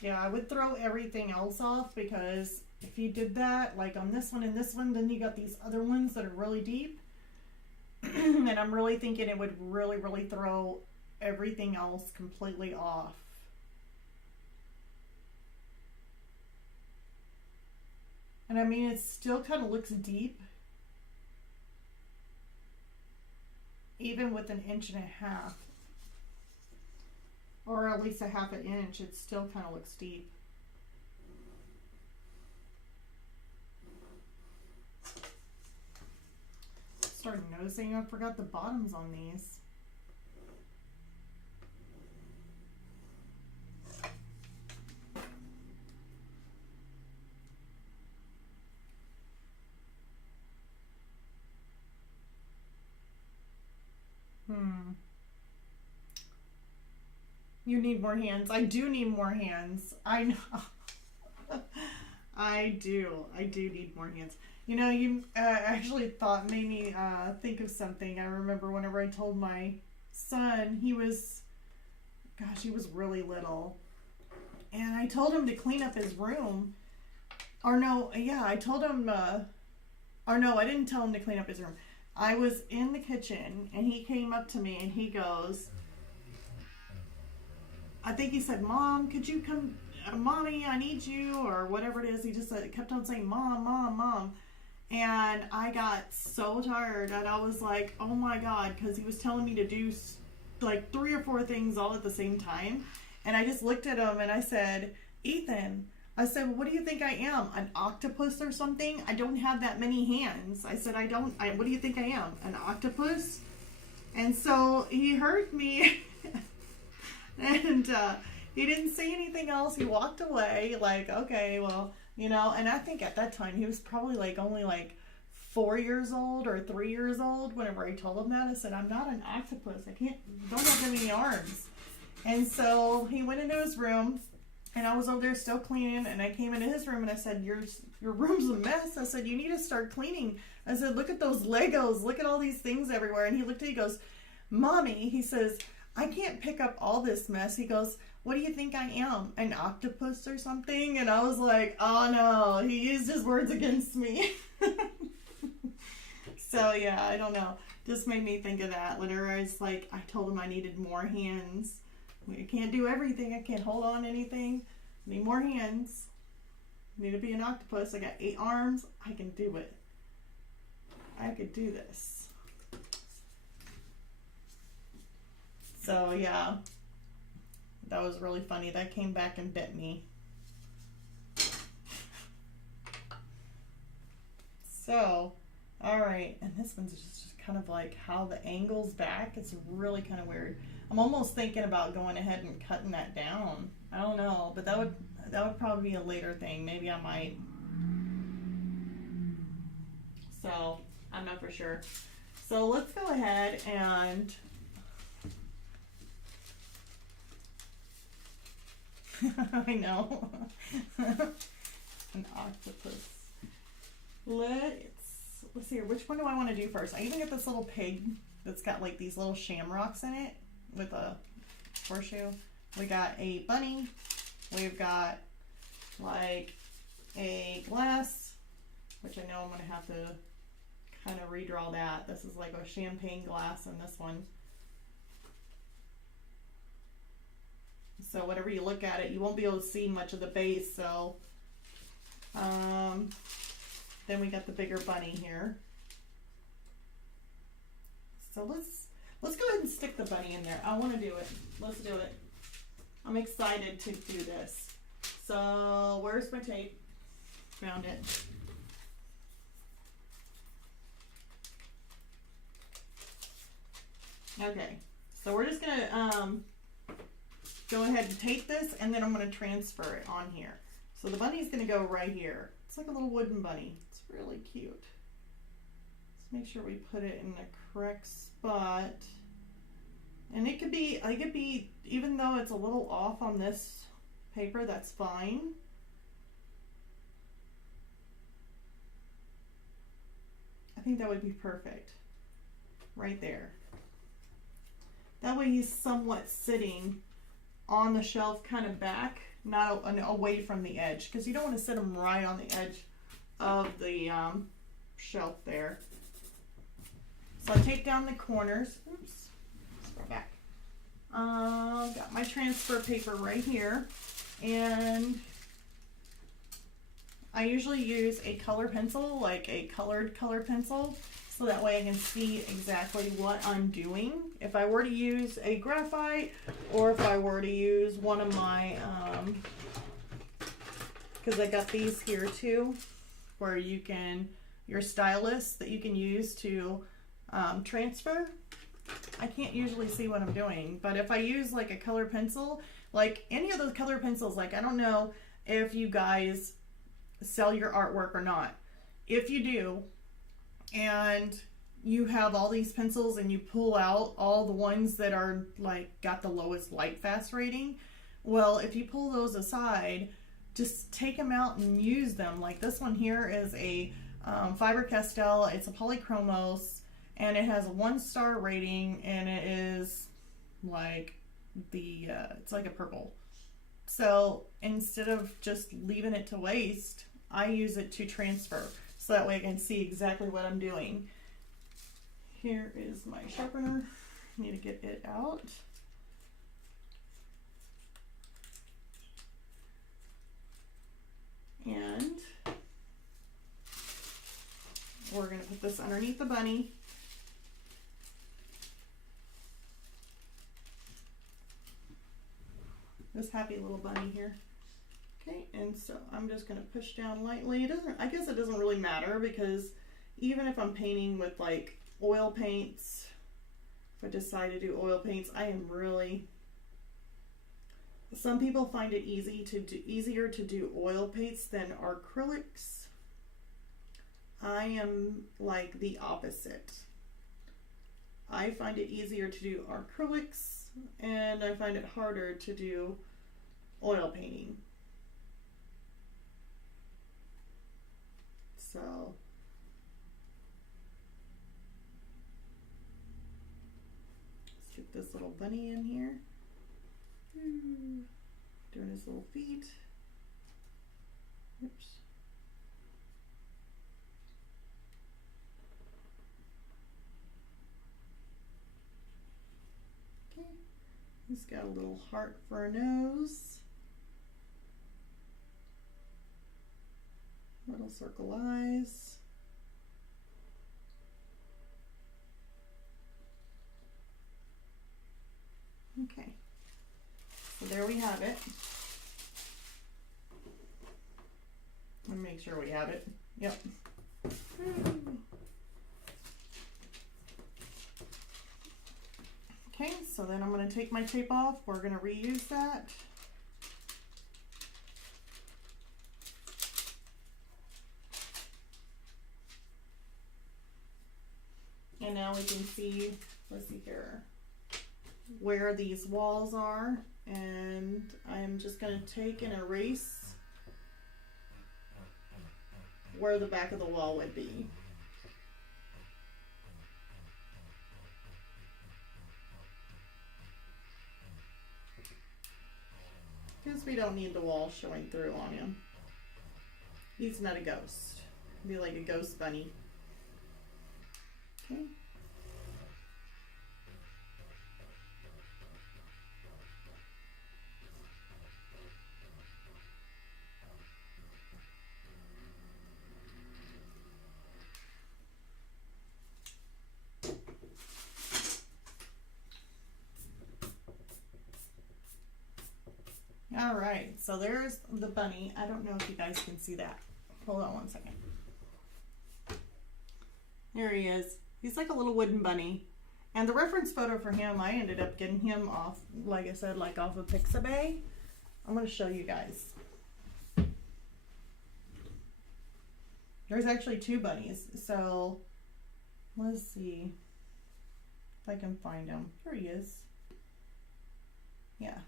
Yeah, I would throw everything else off, because if you did that, like on this one and this one, then you got these other ones that are really deep. And I'm really thinking it would really throw everything else completely off. And I mean, it still kind of looks deep, even with 1.5 inches, or at least a 1/2 inch, it still kind of looks deep. Started noticing I forgot the bottoms on these. You need more hands. I do need more hands. I know. I do need more hands. You know, you actually made me think of something. I remember whenever I told my son, he was really little. And I told him to clean up his room. Or no, yeah, I told him, or no, I didn't tell him to clean up his room. I was in the kitchen and he came up to me and he goes, I think he said, Mom, could you come, Mommy, I need you, or whatever it is. He just kept on saying, Mom, Mom, Mom. And I got so tired that I was like, oh my God, because he was telling me to do like 3 or 4 things all at the same time. And I just looked at him and I said, Ethan, I said, well, what do you think I am? An octopus or something? I don't have that many hands. I said, what do you think I am? An octopus? And so he heard me and he didn't say anything else. He walked away like, okay, well, you know, and I think at that time he was probably like only like 4 years old or 3 years old whenever I told him that. I said, I'm not an octopus. Don't have that many arms. And so he went into his room and I was over there still cleaning, and I came into his room and I said, your room's a mess. I said, you need to start cleaning. I said, look at those Legos. Look at all these things everywhere. And he looked at me, he goes, Mommy, he says, I can't pick up all this mess. He goes, what do you think I am? An octopus or something? And I was like, oh no, he used his words against me. So yeah, I don't know. Just made me think of that. Whenever I was like, I told him I needed more hands. I can't do everything. I can't hold on to anything. I need more hands. I need to be an octopus. I got 8 arms. I can do it. I could do this. So yeah, that was really funny. That came back and bit me. So, all right. And this one's just kind of like how the angle's back. It's really kind of weird. I'm almost thinking about going ahead and cutting that down. I don't know, but that would probably be a later thing. Maybe I might. So, I'm not for sure. So, let's go ahead and I know. An octopus. Let's see here. Which one do I want to do first? I even get this little pig that's got like these little shamrocks in it with a horseshoe. We got a bunny. We've got like a glass, which I know I'm going to have to kind of redraw that. This is like a champagne glass in this one. So whatever you look at it, you won't be able to see much of the base. So then we got the bigger bunny here. So let's go ahead and stick the bunny in there. I want to do it. Let's do it. I'm excited to do this. So where's my tape? Found it. Okay. So we're just gonna go ahead and tape this, and then I'm gonna transfer it on here. So the bunny's gonna go right here. It's like a little wooden bunny. It's really cute. Let's make sure we put it in the correct spot. And it could be, even though it's a little off on this paper, that's fine. I think that would be perfect. Right there. That way he's somewhat sitting on the shelf, kind of back, not away from the edge, because you don't want to sit him right on the edge of the shelf there. So I take down the corners. Oops. Let's go back. Got my transfer paper right here, and I usually use a color pencil, like a colored color pencil, so that way I can see exactly what I'm doing. If I were to use a graphite, or if I were to use one of my, because I got these here too, where you can, your stylus that you can use to transfer. I can't usually see what I'm doing, but if I use like a color pencil, like any of those color pencils, like I don't know if you guys sell your artwork or not. If you do, and you have all these pencils and you pull out all the ones that are like got the lowest light fast rating, well, if you pull those aside, just take them out and use them. Like this one here is a Faber-Castell. It's a polychromos, and it has a 1-star rating, and it is like it's like a purple. So instead of just leaving it to waste, I use it to transfer, so that way I can see exactly what I'm doing. Here is my sharpener. I need to get it out. And we're going to put this underneath the bunny. This happy little bunny here. Okay, and so I'm just going to push down lightly. I guess it doesn't really matter, because even if I'm painting with like oil paints, if I decide to do oil paints, some people find it easier to do oil paints than acrylics. I am like the opposite. I find it easier to do acrylics, and I find it harder to do oil painting. So let's get this little bunny in here. Doing his little feet. Oops. Okay. He's got a little heart for a nose. Little circle eyes. Okay. So there we have it. Let me make sure we have it. Yep. Okay, so then I'm going to take my tape off. We're going to reuse that. And now we can see, let's see here, where these walls are. And I'm just going to take and erase where the back of the wall would be. Because we don't need the wall showing through on him. He's not a ghost. He'd be like a ghost bunny. Okay. All right, so there's the bunny. I don't know if you guys can see that. Hold on one second. There he is. He's like a little wooden bunny. And the reference photo for him, I ended up getting him off, like I said, like off of Pixabay. I'm going to show you guys. There's actually two bunnies. So let's see if I can find him. Here he is. Yeah.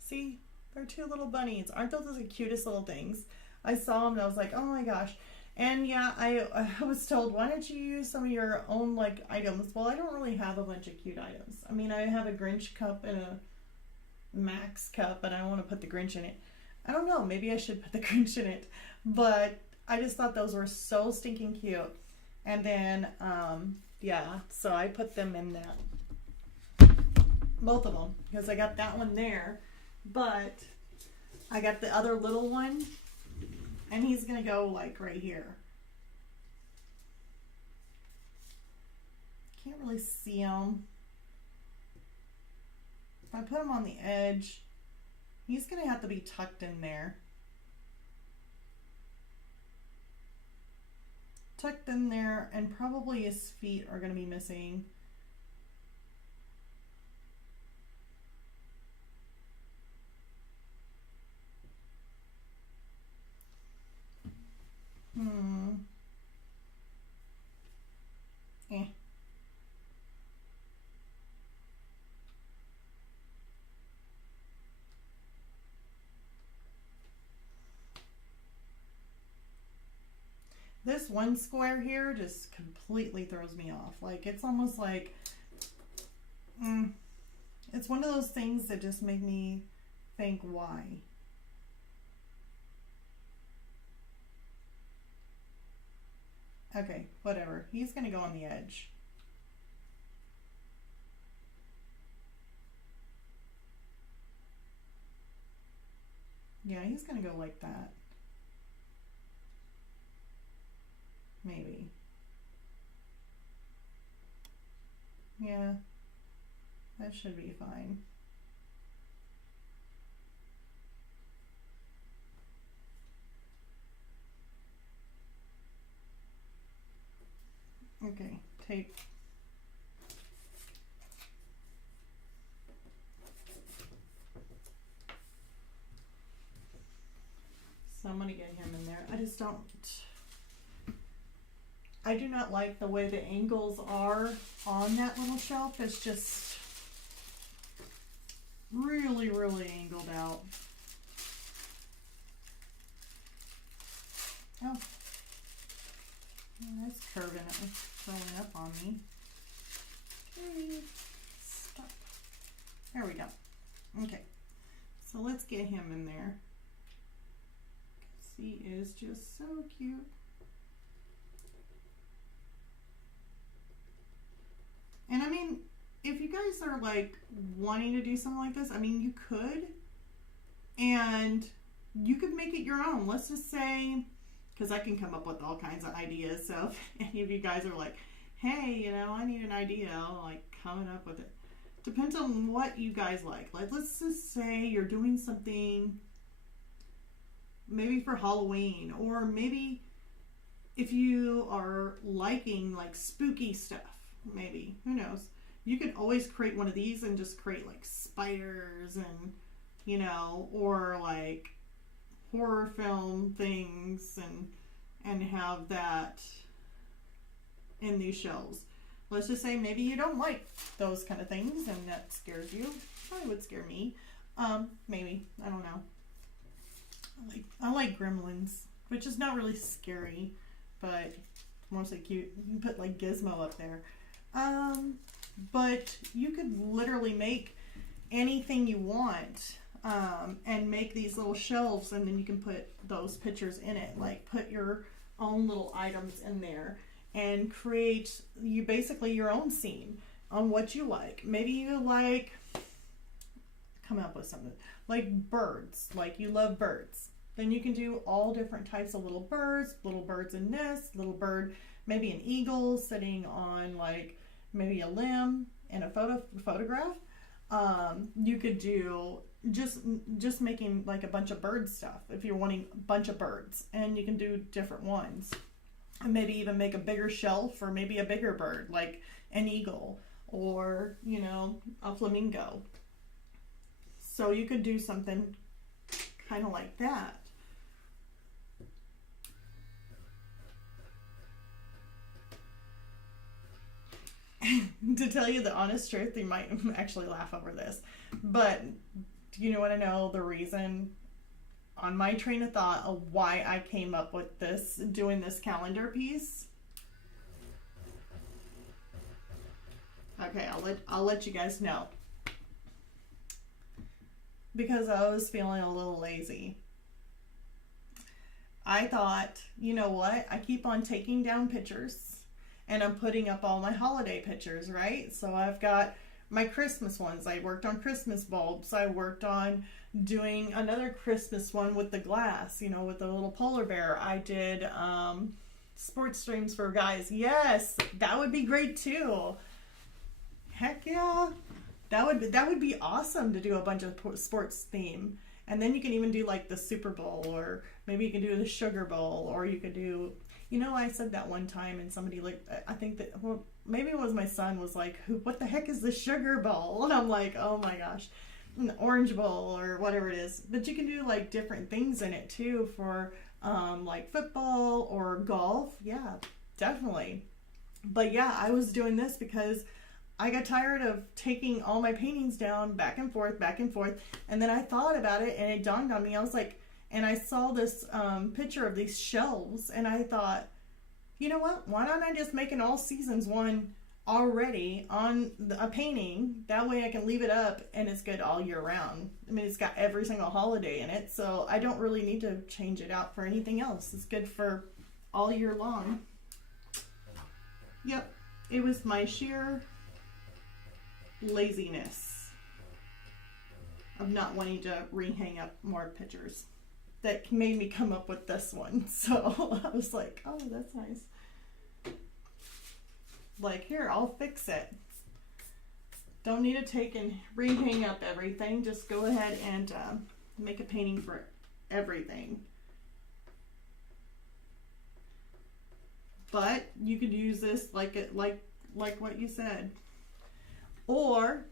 See, they're two little bunnies. Aren't those the cutest little things? I saw them and I was like, oh my gosh. And yeah, I was told, why don't you use some of your own like items? Well, I don't really have a bunch of cute items. I mean, I have a Grinch cup and a Max cup, and I want to put the Grinch in it. I don't know, maybe I should put the Grinch in it. But I just thought those were so stinking cute. And then, yeah, so I put them in that. Both of them, because I got that one there. But I got the other little one, and he's going to go like right here. Can't really see him. If I put him on the edge, he's going to have to be tucked in there. Tucked in there, and probably his feet are going to be missing. Eh. This one square here just completely throws me off. Like, it's almost like, it's one of those things that just make me think, why? Okay, whatever. He's gonna go on the edge. Yeah, he's gonna go like that. Maybe. Yeah, that should be fine. Okay, tape. So I'm gonna get him in there. I do not like the way the angles are on that little shelf. It's just really, really angled out. Oh. That's curving it. It's throwing up on me. Okay. Stop. There we go. Okay. So let's get him in there. He is just so cute. And I mean, if you guys are like wanting to do something like this, I mean, you could. And you could make it your own. Let's just say, because I can come up with all kinds of ideas. So if any of you guys are like, hey, you know, I need an idea, I'll like coming up with it. Depends on what you guys like. Like, let's just say you're doing something maybe for Halloween, or maybe if you are liking like spooky stuff, maybe, who knows, you can always create one of these and just create like spiders and, you know, or like horror film things and have that in these shelves. Let's just say maybe you don't like those kind of things and that scares you. Probably would scare me. Maybe, I don't know. I like Gremlins, which is not really scary, but mostly cute. You can put like Gizmo up there. But you could literally make anything you want, and make these little shelves, and then you can put those pictures in it. Like put your own little items in there and create basically your own scene on what you like. Maybe you like, come up with something like birds, like you love birds. Then you can do all different types of little birds in nests, little bird, maybe an eagle sitting on like maybe a limb in a photograph. You could do just making like a bunch of bird stuff if you're wanting a bunch of birds, and you can do different ones. And maybe even make a bigger shelf for maybe a bigger bird, like an eagle or, you know, a flamingo. So you could do something kind of like that. To tell you the honest truth, you might actually laugh over this, but do you know what I know the reason on my train of thought of why I came up with this, doing this calendar piece? Okay, I'll let you guys know. Because I was feeling a little lazy. I thought, you know what? I keep on taking down pictures and I'm putting up all my holiday pictures, right? So I've got my Christmas ones. I worked on Christmas bulbs. I worked on doing another Christmas one with the glass, you know, with the little polar bear. I did sports streams for guys. Yes, that would be great too. Heck yeah. That would be awesome to do a bunch of sports theme. And then you can even do like the Super Bowl, or maybe you can do the Sugar Bowl, or you could do, you know, I said that one time and somebody like, I think that, well, maybe it was my son was like, what the heck is the Sugar Bowl? And I'm like, oh my gosh, an Orange Bowl or whatever it is. But you can do like different things in it too for like football or golf. Yeah, definitely. But yeah, I was doing this because I got tired of taking all my paintings down back and forth, and then I thought about it and it dawned on me. I was like, and I saw this picture of these shelves and I thought, you know what, why don't I just make an all seasons one already on a painting? That way I can leave it up and it's good all year round. I mean, it's got every single holiday in it, so I don't really need to change it out for anything else. It's good for all year long. Yep, it was my sheer laziness of not wanting to rehang up more pictures that made me come up with this one. So I was like, oh, that's nice. Like, here, I'll fix it. Don't need to take and rehang up everything. Just go ahead and make a painting for everything. But you could use this like what you said. Or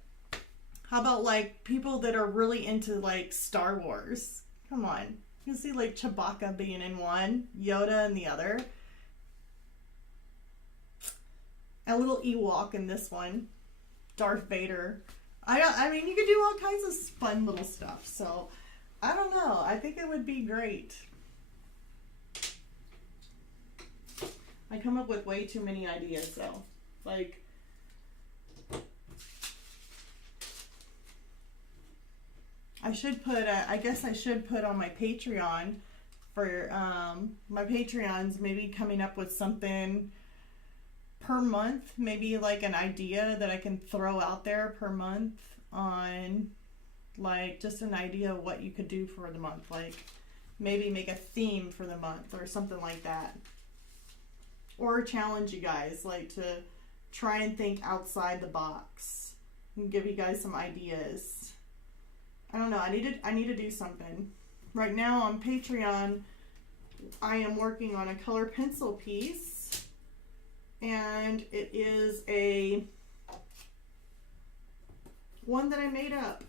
how about like people that are really into like Star Wars? Come on. You can see like Chewbacca being in one, Yoda in the other. A little Ewok in this one. Darth Vader. I mean, you could do all kinds of fun little stuff. So, I don't know. I think it would be great. I come up with way too many ideas, though. Like, I should put, I guess I should put on my Patreon for, my Patreons maybe coming up with something per month, maybe like an idea that I can throw out there per month on, like, just an idea of what you could do for the month. Like, maybe make a theme for the month or something like that. Or challenge you guys, like, to try and think outside the box and give you guys some ideas. I don't know. I need to do something. Right now on Patreon, I am working on a color pencil piece, and it is a one that I made up.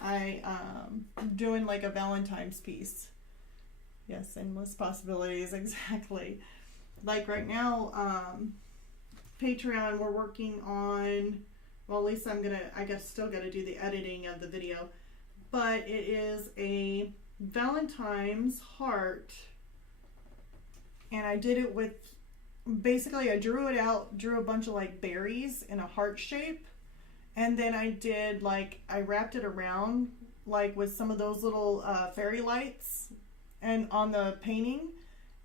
I'm doing like a Valentine's piece. Yes, endless possibilities, exactly. Like right now, Patreon, we're working on, well, at least I guess still gotta do the editing of the video, but it is a Valentine's heart, and I did it with, basically I drew it out, drew a bunch of like berries in a heart shape, and then I did like, I wrapped it around like with some of those little fairy lights and on the painting,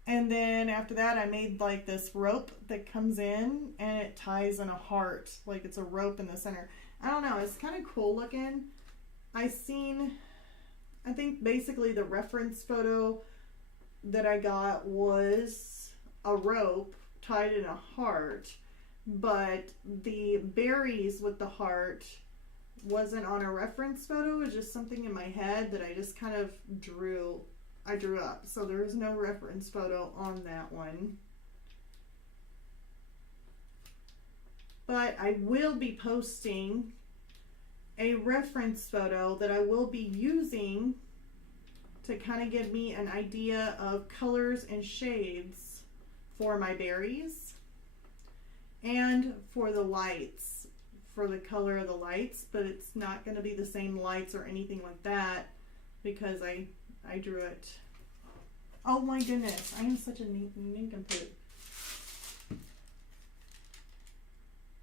and then after that I made like this rope that comes in and it ties in a heart, like it's a rope in the center. I don't know, it's kind of cool looking. I think basically the reference photo that I got was a rope tied in a heart, but the berries with the heart wasn't on a reference photo. It was just something in my head that I just kind of drew up. So there is no reference photo on that one. But I will be posting a reference photo that I will be using to kind of give me an idea of colors and shades for my berries and for the lights, for the color of the lights, but it's not going to be the same lights or anything like that because I drew it. Oh my goodness, I am such a nincompoop.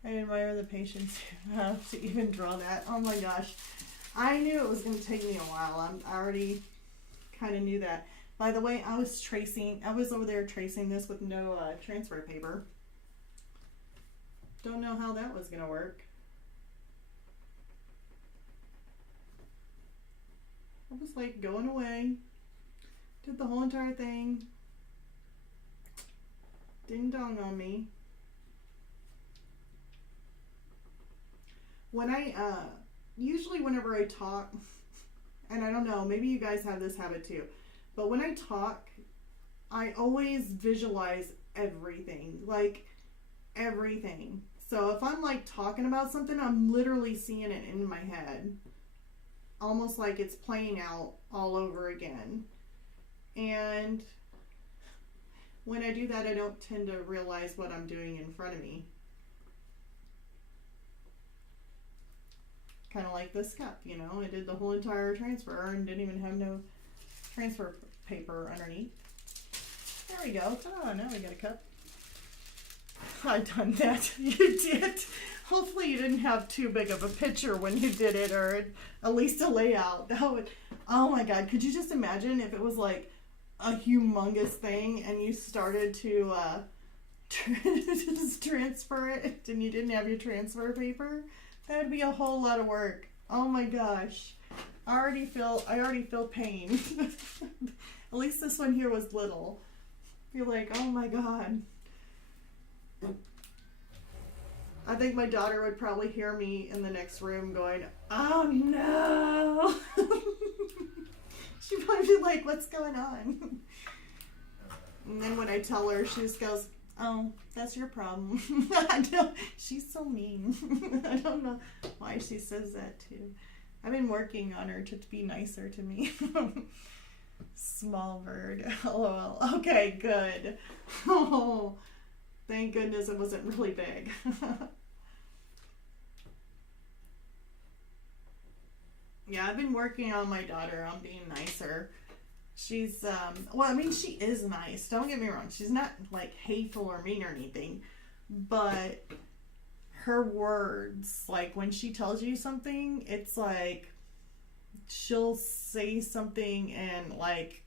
I admire the patience you have to even draw that. Oh my gosh. I knew it was going to take me a while. I already kind of knew that. By the way, I was over there tracing this with no transfer paper. Don't know how that was going to work. I was like going away. Did the whole entire thing. Ding dong on me. When I, usually whenever I talk, and I don't know, maybe you guys have this habit too, but when I talk, I always visualize everything, like everything. So if I'm like talking about something, I'm literally seeing it in my head, almost like it's playing out all over again. And when I do that, I don't tend to realize what I'm doing in front of me. Kind of like this cup, you know, I did the whole entire transfer and didn't even have no transfer paper underneath. There we go. Oh, now we got a cup. I've done that. You did. Hopefully you didn't have too big of a picture when you did it, or at least a layout. That would, oh my God, could you just imagine if it was like a humongous thing and you started to just transfer it and you didn't have your transfer paper, that would be a whole lot of work. Oh my gosh. I already feel pain. At least this one here was little. You're like, oh my god. I think my daughter would probably hear me in the next room going, oh no. She'd probably be like, what's going on? And then when I tell her, she just goes, oh, that's your problem. I know. She's so mean. I don't know why she says that too. I've been working on her to be nicer to me. Small bird. LOL. Okay, good. Oh, thank goodness it wasn't really big. Yeah, I've been working on my daughter on being nicer. She's, well, I mean, she is nice. Don't get me wrong. She's not, like, hateful or mean or anything. But her words, like, when she tells you something, it's like, she'll say something and, like,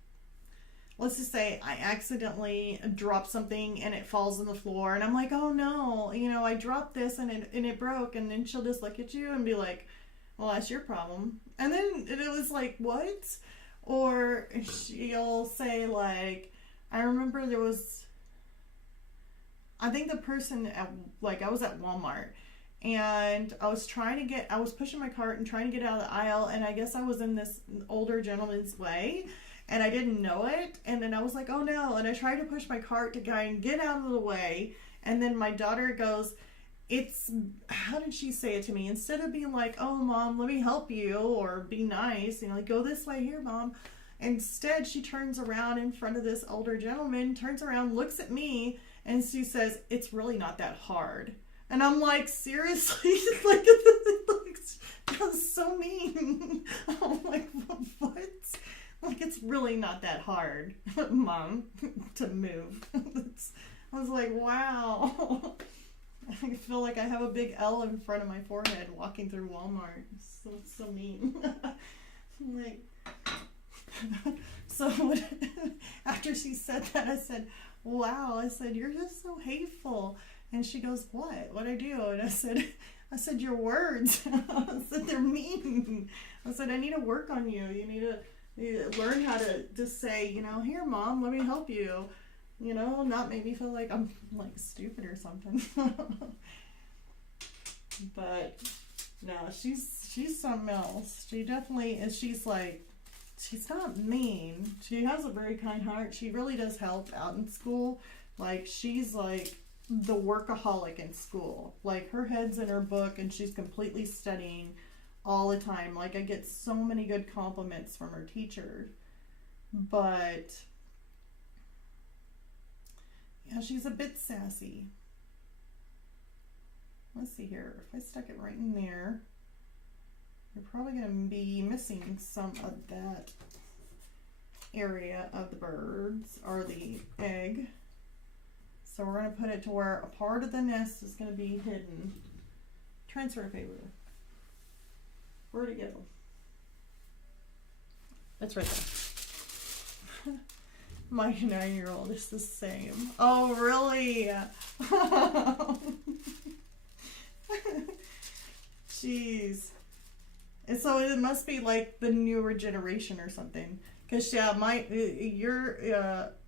let's just say I accidentally drop something and it falls on the floor. And I'm like, oh, no, you know, I dropped this and it broke. And then she'll just look at you and be like, well, that's your problem. And then it was like, what? Or she'll say, like, I remember there was, I think the person at, like, I was at Walmart and I was pushing my cart and trying to get out of the aisle, and I guess I was in this older gentleman's way and I didn't know it. And then I was like, oh no. And I tried to push my cart to try and get out of the way. And then my daughter goes, how did she say it to me? Instead of being like, oh mom, let me help you, or be nice, you know, like, go this way here, mom. Instead, she turns around in front of this older gentleman, turns around, looks at me, and she says, it's really not that hard. And I'm like, seriously? Like, that's so mean. I'm like, what? Like, it's really not that hard, mom, to move. I was like, wow. I feel like I have a big L in front of my forehead walking through Walmart. It's so mean. Like, so after she said that, I said, wow. I said, you're just so hateful. And she goes, what? What'd I do? And I said, your words. I said, they're mean. I said, I need to work on you. You need to learn how to just say, you know, here, mom, let me help you. You know, not make me feel like I'm, like, stupid or something. But no, she's something else. She definitely is. She's like, she's not mean. She has a very kind heart. She really does help out in school. Like, she's like the workaholic in school. Like, her head's in her book and she's completely studying all the time. Like, I get so many good compliments from her teacher. But yeah, she's a bit sassy. Let's see here. If I stuck it right in there, you're probably going to be missing some of that area of the birds, or the egg. So we're going to put it to where a part of the nest is going to be hidden. Transfer paper. Where'd it go? It's right there. My 9-year-old is the same. Oh, really? Jeez. And so it must be like the newer generation or something. Because, yeah,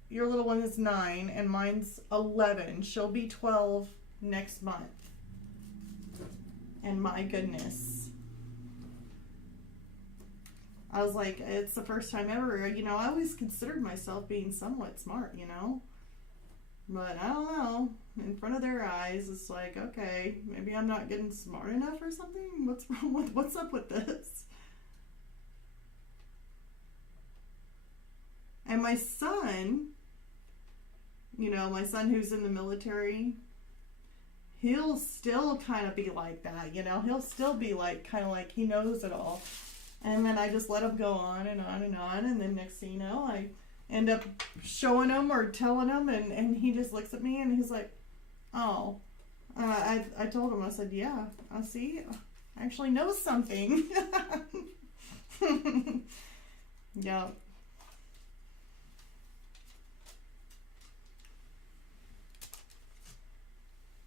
your little one is 9 and mine's 11. She'll be 12 next month. And my goodness. I was like, it's the first time ever. You know, I always considered myself being somewhat smart, you know. But I don't know. In front of their eyes, it's like, okay, maybe I'm not getting smart enough or something. What's wrong with, what's up with this? And my son, you know, my son who's in the military, he'll still kind of be like that, you know. He'll still be like, kind of like he knows it all. And then I just let him go on and on and on. And then next thing you know, I end up showing him or telling him. And he just looks at me and he's like, oh. I told him, I said, yeah, I see. I actually know something. Yeah.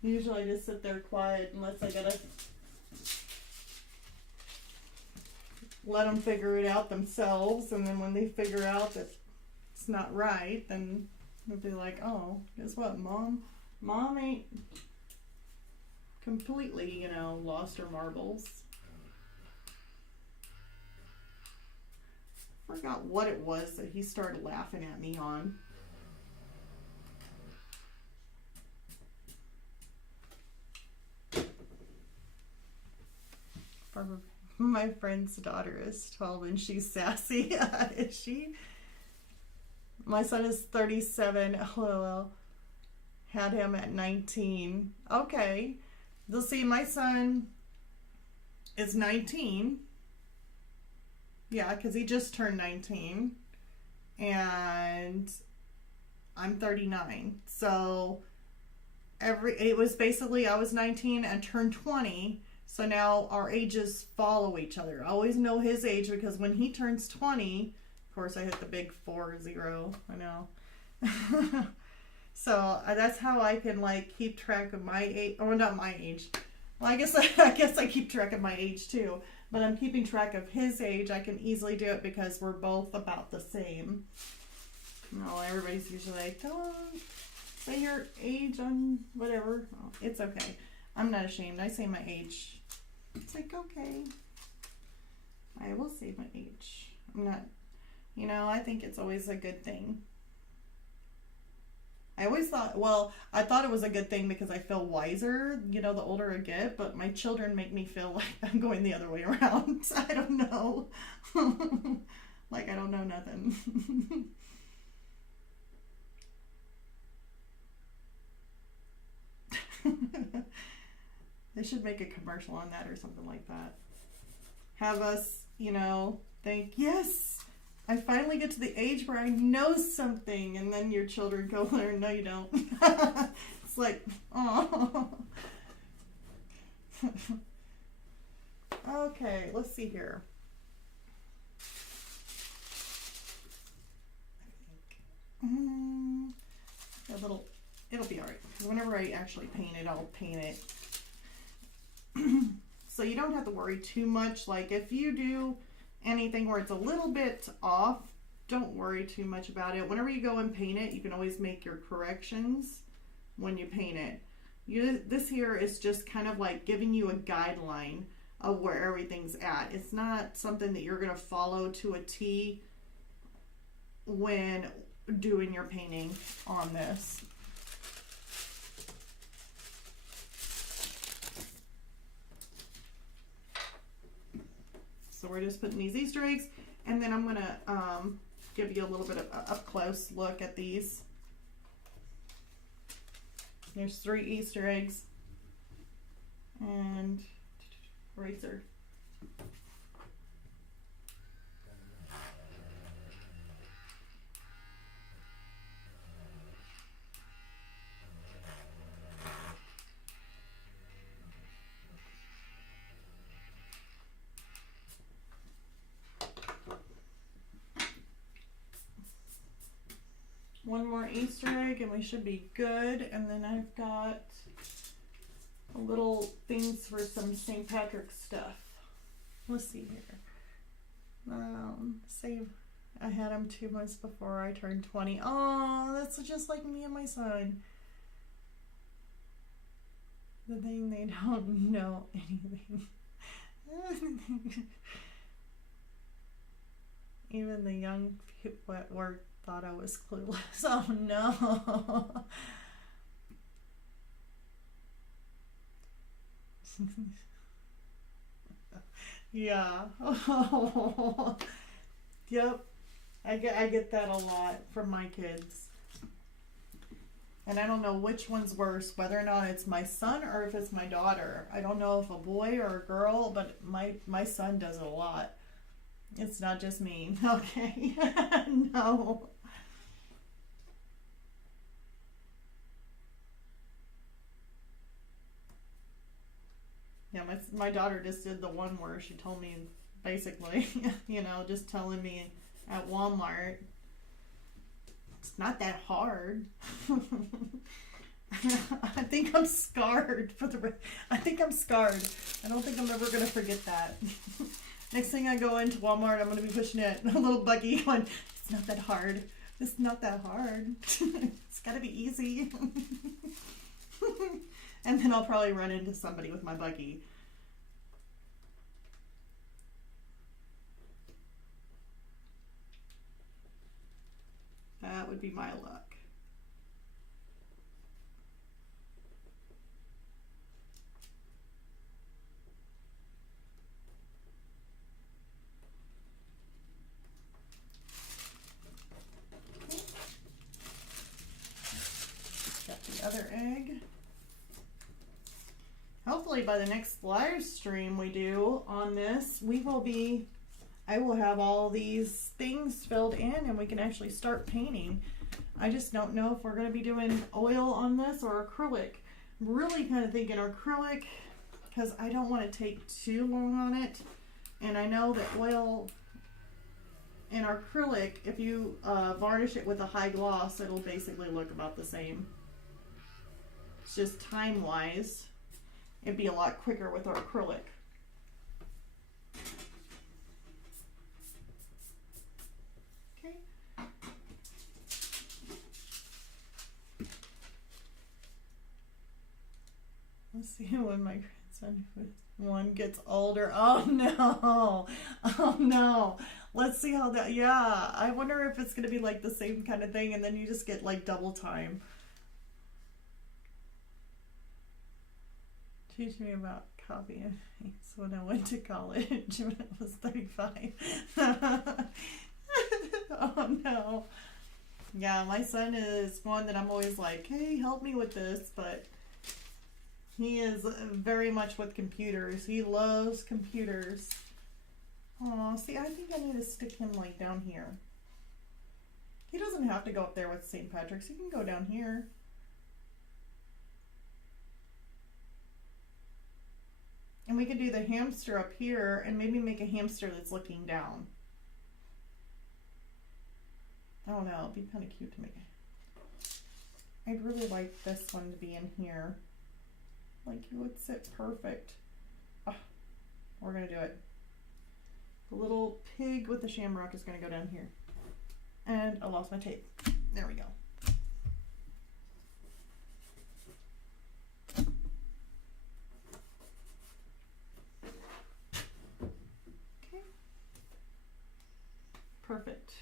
Usually I just sit there quiet unless I gotta let them figure it out themselves, and then when they figure out that it's not right, then they'll be like, oh, guess what, mom ain't completely, you know, lost her marbles. Forgot what it was that he started laughing at me on. My friend's daughter is 12 and she's sassy. Is she? My son is 37. LOL. Had him at 19. Okay. You'll see, my son is 19. Yeah, because he just turned 19. And I'm 39. So it was basically I was 19 and turned 20. So now our ages follow each other. I always know his age because when he turns 20, of course I hit the big 40, I know. So that's how I can like keep track of my age, or not my age. Well, I guess I keep track of my age too, but I'm keeping track of his age. I can easily do it because we're both about the same. No, everybody's usually like, don't say your age on whatever. Oh, it's okay. I'm not ashamed. I say my age. It's like, okay, I will say my age. I'm not, you know, I think it's always a good thing. I always thought, well, I thought it was a good thing because I feel wiser, you know, the older I get, but my children make me feel like I'm going the other way around. I don't know. Like, I don't know nothing. They should make a commercial on that or something like that. Have us, you know, think, yes, I finally get to the age where I know something, and then your children go there, no you don't. It's like, oh. Okay, let's see here. A little, it'll be alright, because whenever I actually paint it, I'll paint it. So you don't have to worry too much. Like if you do anything where it's a little bit off, don't worry too much about it. Whenever you go and paint it, you can always make your corrections when you paint it. This here is just kind of like giving you a guideline of where everything's at. It's not something that you're going to follow to a T when doing your painting on this. So we're just putting these Easter eggs, and then I'm going to give you a little bit of an up-close look at these. There's 3 Easter eggs and eraser. One more Easter egg and we should be good. And then I've got a little things for some St. Patrick's stuff. Let's see here. Save. I had them 2 months before I turned 20. Oh, that's just like me and my son. The thing, they don't know anything. Even the young people at work thought I was clueless. Oh no. Yeah. Oh. Yep. I get that a lot from my kids. And I don't know which one's worse, whether or not it's my son or if it's my daughter. I don't know if a boy or a girl, but my son does it a lot. It's not just me. Okay. No. Yeah, my daughter just did the one where she told me basically, you know, just telling me at Walmart, it's not that hard. I think I'm scarred I think I'm scarred. I don't think I'm ever gonna forget that. Next thing I go into Walmart, I'm gonna be pushing it, a little buggy going, it's not that hard. It's not that hard. It's gotta be easy. And then I'll probably run into somebody with my buggy. That would be my luck. Got the other egg. Hopefully by the next live stream we do on this, I will have all these things filled in and we can actually start painting. I just don't know if we're going to be doing oil on this or acrylic. I'm really kind of thinking acrylic because I don't want to take too long on it. And I know that oil and acrylic, if you varnish it with a high gloss, it'll basically look about the same. It's just time-wise, it'd be a lot quicker with our acrylic. Let's see when my grandson one gets older. Oh no. Oh no. Let's see how that, yeah. I wonder if it's going to be like the same kind of thing and then you just get like double time. Teach me about copy and paste when I went to college when I was 35. Oh no. Yeah, my son is one that I'm always like, hey, help me with this, but he is very much with computers. He loves computers. Oh, see, I think I need to stick him like down here. He doesn't have to go up there with St. Patrick's. He can go down here. And we could do the hamster up here and maybe make a hamster that's looking down. I don't know. It'd be kind of cute to make it. I'd really like this one to be in here. Like, it would sit perfect. Oh, we're going to do it. The little pig with the shamrock is going to go down here. And I lost my tape. There we go. Okay. Perfect.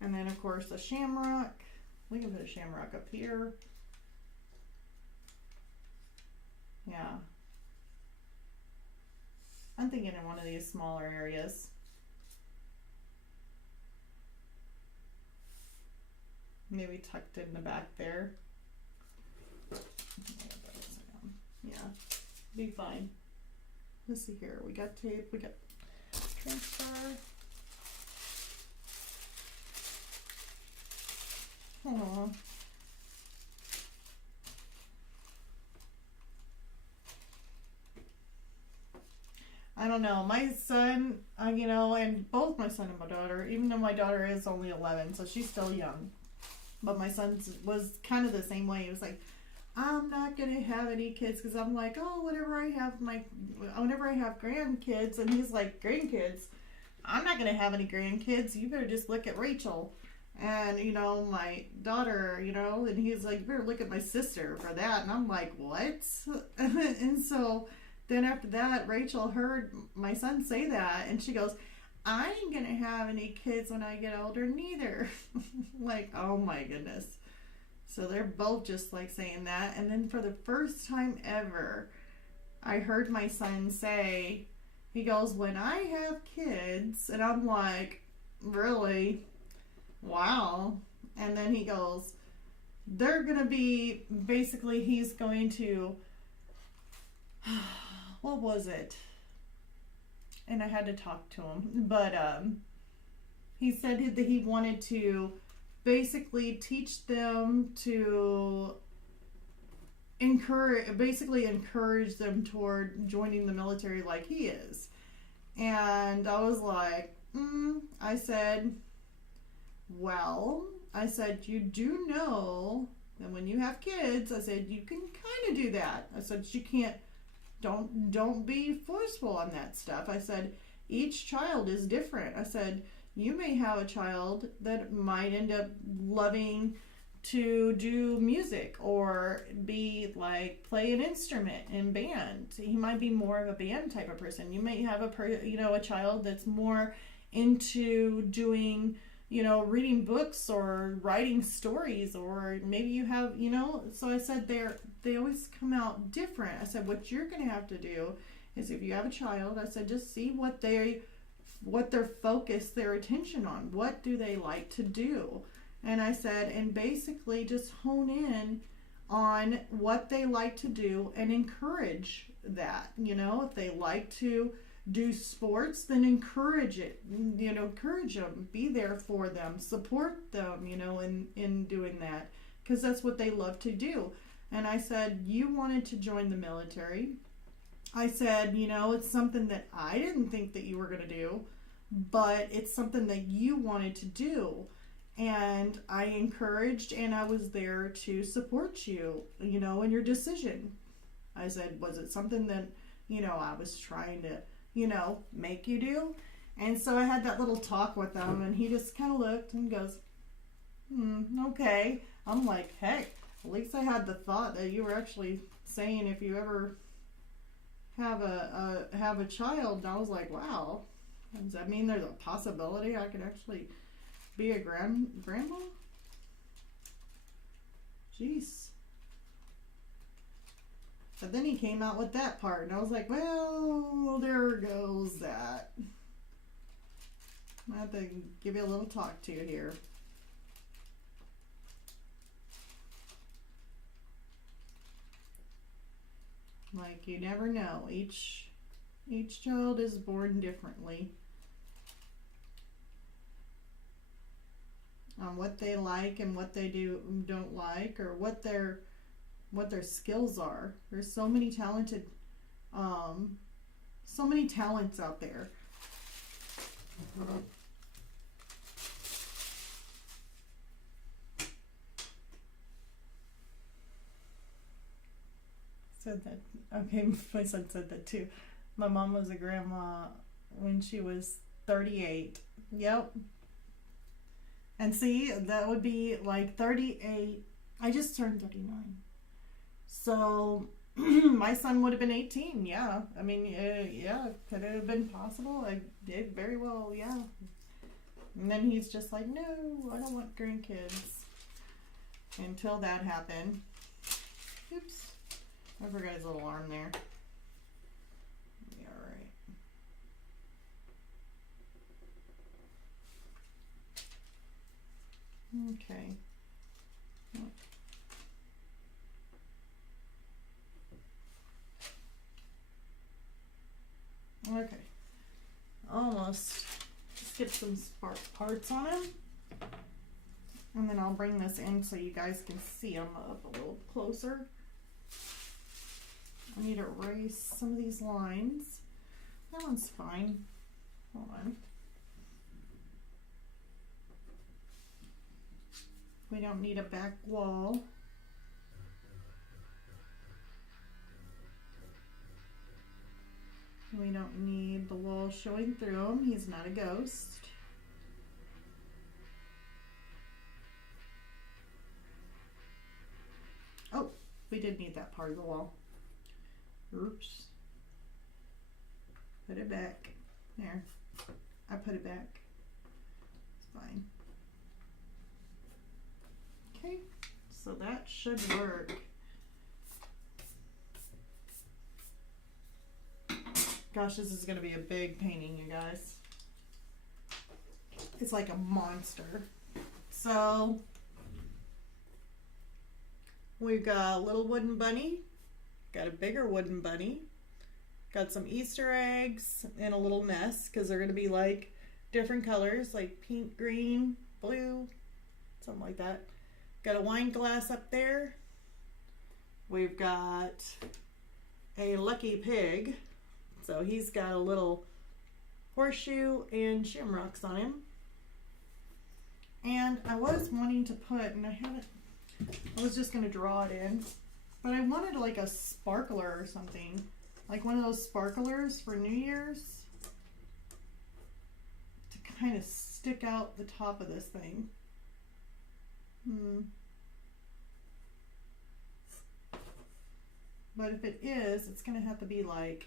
And then, of course, the shamrock. We can put a shamrock up here. Yeah. I'm thinking in one of these smaller areas. Maybe tucked in the back there. Yeah, be fine. Let's see here. We got tape, we got transfer. Aww. I don't know. My son, you know, and both my son and my daughter, even though my daughter is only 11, so she's still young. But my son was kind of the same way. He was like, I'm not going to have any kids because I'm like, oh, whenever I have grandkids. And he's like, grandkids? I'm not going to have any grandkids. You better just look at Rachel. And, you know, my daughter, you know, and he's like, you better look at my sister for that. And I'm like, what? And so then after that, Rachel heard my son say that, and she goes, I ain't gonna have any kids when I get older neither. Like, oh my goodness. So they're both just like saying that. And then for the first time ever, I heard my son say, he goes, when I have kids, and I'm like, really? Wow. And then he goes, they're gonna be, basically he's going to, what was it? And I had to talk to him, but he said that he wanted to basically teach them to encourage them toward joining the military like he is. And I was like, I said, well, I said, you do know And when you have kids, I said, you can kind of do that. I said, you can't, don't be forceful on that stuff. I said, each child is different. I said, you may have a child that might end up loving to do music or be like play an instrument in band. He might be more of a band type of person. You may have a child that's more into doing, reading books or writing stories, or maybe you have, so I said they always come out different. I said, what you're going to have to do is, if you have a child, I said, just see what they're focused their attention on. What do they like to do? And I said, and basically just hone in on what they like to do and encourage that. If they like to do sports, then encourage it. Encourage them, be there for them, support them, in doing that, because that's what they love to do. And I said, you wanted to join the military. I said, it's something that I didn't think that you were going to do, but it's something that you wanted to do. And I encouraged and I was there to support you, in your decision. I said, was it something that, I was trying to, make you do? And so I had that little talk with him, and he just kind of looked and goes, okay. I'm like, hey, at least I had the thought that you were actually saying if you ever have a child. And I was like, wow, does that mean there's a possibility I could actually be a grandma? Jeez. But then he came out with that part, and I was like, well, there goes that. I have to give you a little talk to you here. Like, you never know. Each child is born differently. On what they like and what they don't like, or what their skills are. There's so many talents out there. Said that. Okay, my son said that too. My mom was a grandma when she was 38. Yep. And see, that would be like 38. I just turned 39. So my son would have been 18. Yeah. I mean, yeah, could it have been possible? I did very well. Yeah. And then he's just like, no, I don't want grandkids. Until that happened. Oops. I forgot his little arm there. Yeah, alright. Okay. Okay. Almost. Let's get some spark parts on him. And then I'll bring this in so you guys can see him up a little closer. I need to erase some of these lines. That one's fine. Hold on. We don't need a back wall. We don't need the wall showing through him. He's not a ghost. Oh, we did need that part of the wall. Oops. Put it back. There. I put it back. It's fine. Okay, so that should work. Gosh, this is going to be a big painting, you guys. It's like a monster. So, we've got a little wooden bunny. Got a bigger wooden bunny. Got some Easter eggs and a little mess, because they're going to be like different colors, like pink, green, blue, something like that. Got a wine glass up there. We've got a lucky pig. So he's got a little horseshoe and shamrocks on him. And I was wanting to put, and I haven't, I was just gonna draw it in, but I wanted like a sparkler or something, like one of those sparklers for New Year's to kind of stick out the top of this thing. But if it is, it's gonna have to be like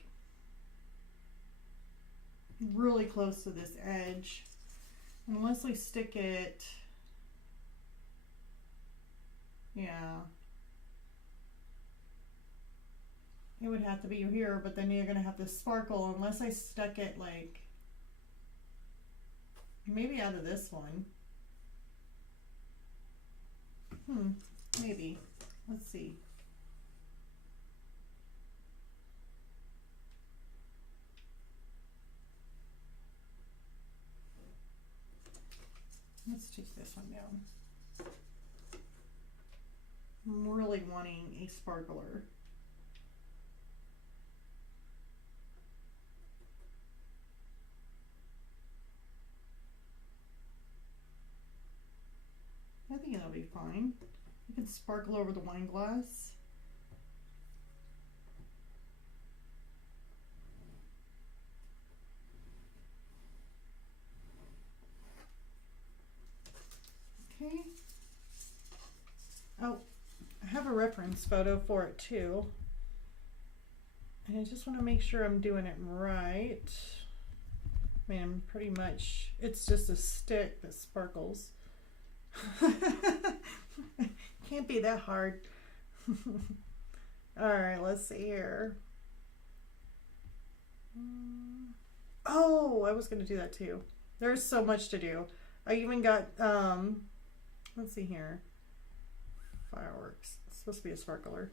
really close to this edge, unless we stick it, yeah, it would have to be here, but then you're gonna have to sparkle unless I stuck it like maybe out of this one. Maybe, let's see. Let's take this one down. I'm really wanting a sparkler. I think it'll be fine. You can sparkle over the wine glass. Okay. Oh, I have a reference photo for it too. And I just want to make sure I'm doing it right. I mean, I'm pretty much, it's just a stick that sparkles. Can't be that hard. All right, let's see here. Oh, I was going to do that too. There's so much to do. I even got, let's see here. Fireworks. It's supposed to be a sparkler.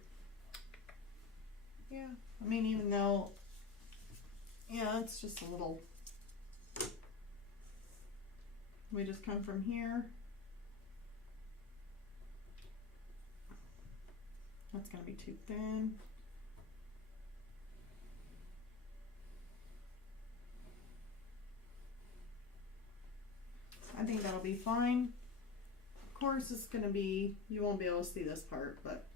Yeah, I mean, even though, yeah, it's just a little, we just come from here. That's going to be too thin. I think that'll be fine. Of course, it's going to be, you won't be able to see this part, but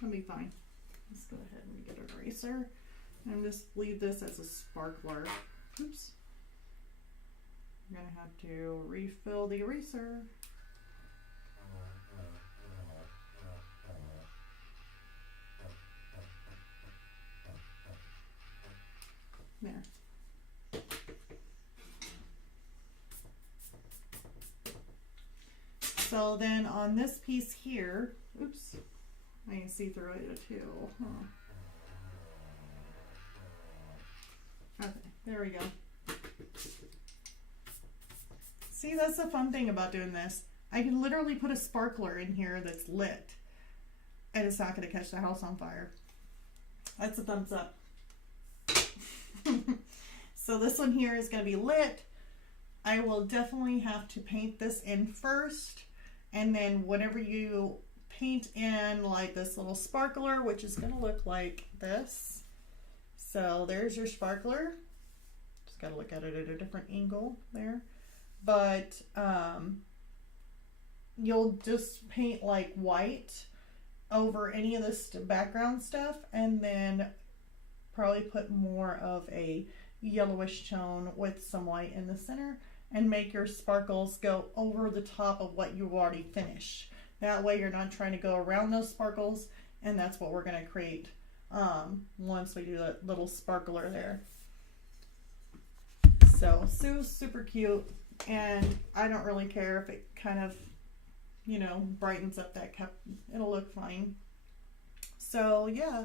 it'll be fine. Let's go ahead and get an eraser and just leave this as a sparkler. Oops. I'm gonna have to refill the eraser. There. So then on this piece here, oops, I can see through it too. Okay, there we go. See, that's the fun thing about doing this. I can literally put a sparkler in here that's lit, and it's not going to catch the house on fire. That's a thumbs up. So this one here is going to be lit. I will definitely have to paint this in first, and then whenever you paint in like this little sparkler, which is going to look like this. So there's your sparkler. Just got to look at it at a different angle there. But you'll just paint like white over any of this background stuff, and then probably put more of a yellowish tone with some white in the center, and make your sparkles go over the top of what you've already finished. That way you're not trying to go around those sparkles, and that's what we're going to create once we do that little sparkler there. So Sue's super cute, and I don't really care if it kind of, you know, brightens up that cup. It'll look fine. So yeah,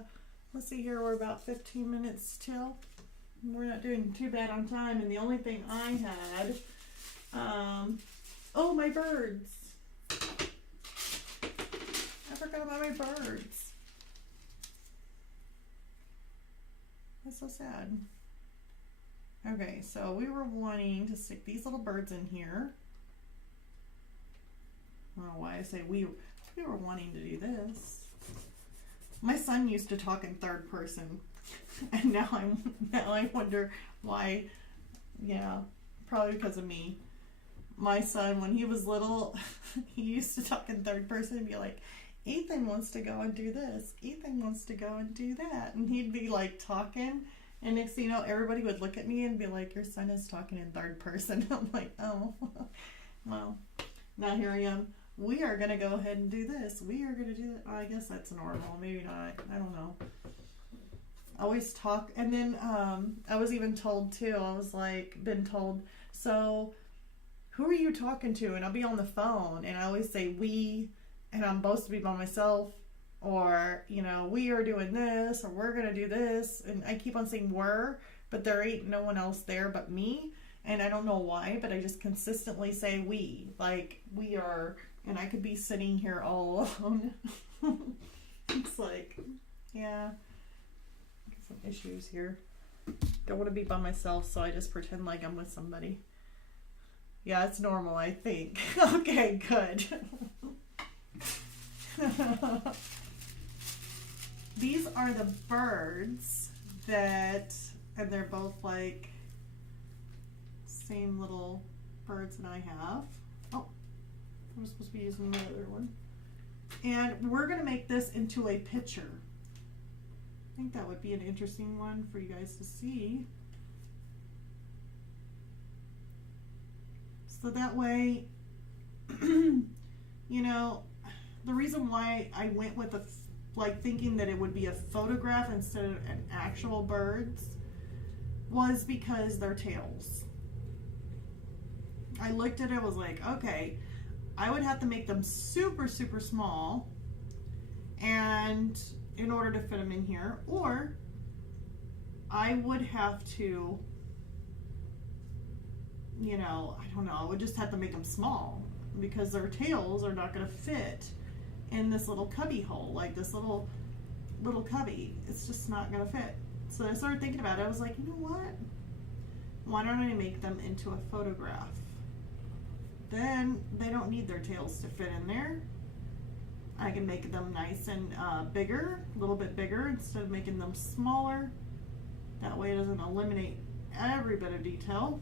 let's see here, we're about 15 minutes till. We're not doing too bad on time, and the only thing I had, oh, my birds. I forgot about my birds. That's so sad. Okay, so we were wanting to stick these little birds in here. I don't know why I say we were wanting to do this. My son used to talk in third person, and now I wonder why. Yeah, probably because of me. My son, when he was little, he used to talk in third person and be like, Ethan wants to go and do this. Ethan wants to go and do that. And he'd be like talking. And next thing you know, everybody would look at me and be like, your son is talking in third person. I'm like, oh, well, now here I am. We are going to go ahead and do this. We are going to do that. I guess that's normal. Maybe not. I don't know. I always talk. And then I was even told too, I was like, been told, so who are you talking to? And I'll be on the phone and I always say we, and I'm supposed to be by myself, or, you know, we are doing this, or we're going to do this. And I keep on saying we're, but there ain't no one else there but me. And I don't know why, but I just consistently say we, like we are, and I could be sitting here all alone. It's like, yeah, some issues here. Don't want to be by myself, so I just pretend like I'm with somebody. Yeah, it's normal, I think. Okay, good. These are the birds that, and they're both like same little birds that I have. Oh, I'm supposed to be using the other one. And we're going to make this into a picture. I think that would be an interesting one for you guys to see. So that way, you know, the reason why I went with thinking that it would be a photograph instead of an actual birds was because their tails. I looked at it, was like, okay, I would have to make them super, super small and in order to fit them in here, or I would have to, you know, I don't know, I would just have to make them small because their tails are not going to fit in this little cubby hole, like this little cubby. It's just not going to fit. So I started thinking about it. I was like, you know what? Why don't I make them into a photograph? Then they don't need their tails to fit in there. I can make them nice and bigger, a little bit bigger instead of making them smaller. That way it doesn't eliminate every bit of detail.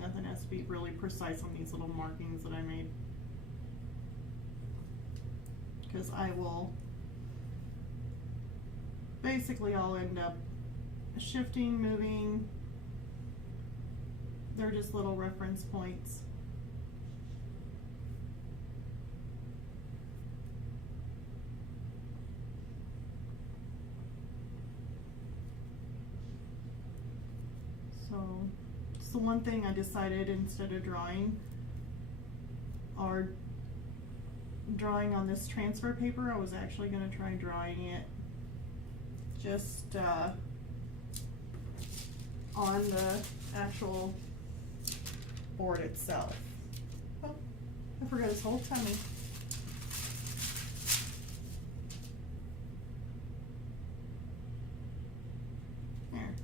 Nothing has to be really precise on these little markings that I made, because I will basically, I'll end up shifting, moving. They're just little reference points. So it's the one thing I decided, instead of drawing on this transfer paper, I was actually going to try drawing it just on the actual board itself. Oh, I forgot his whole tummy. There.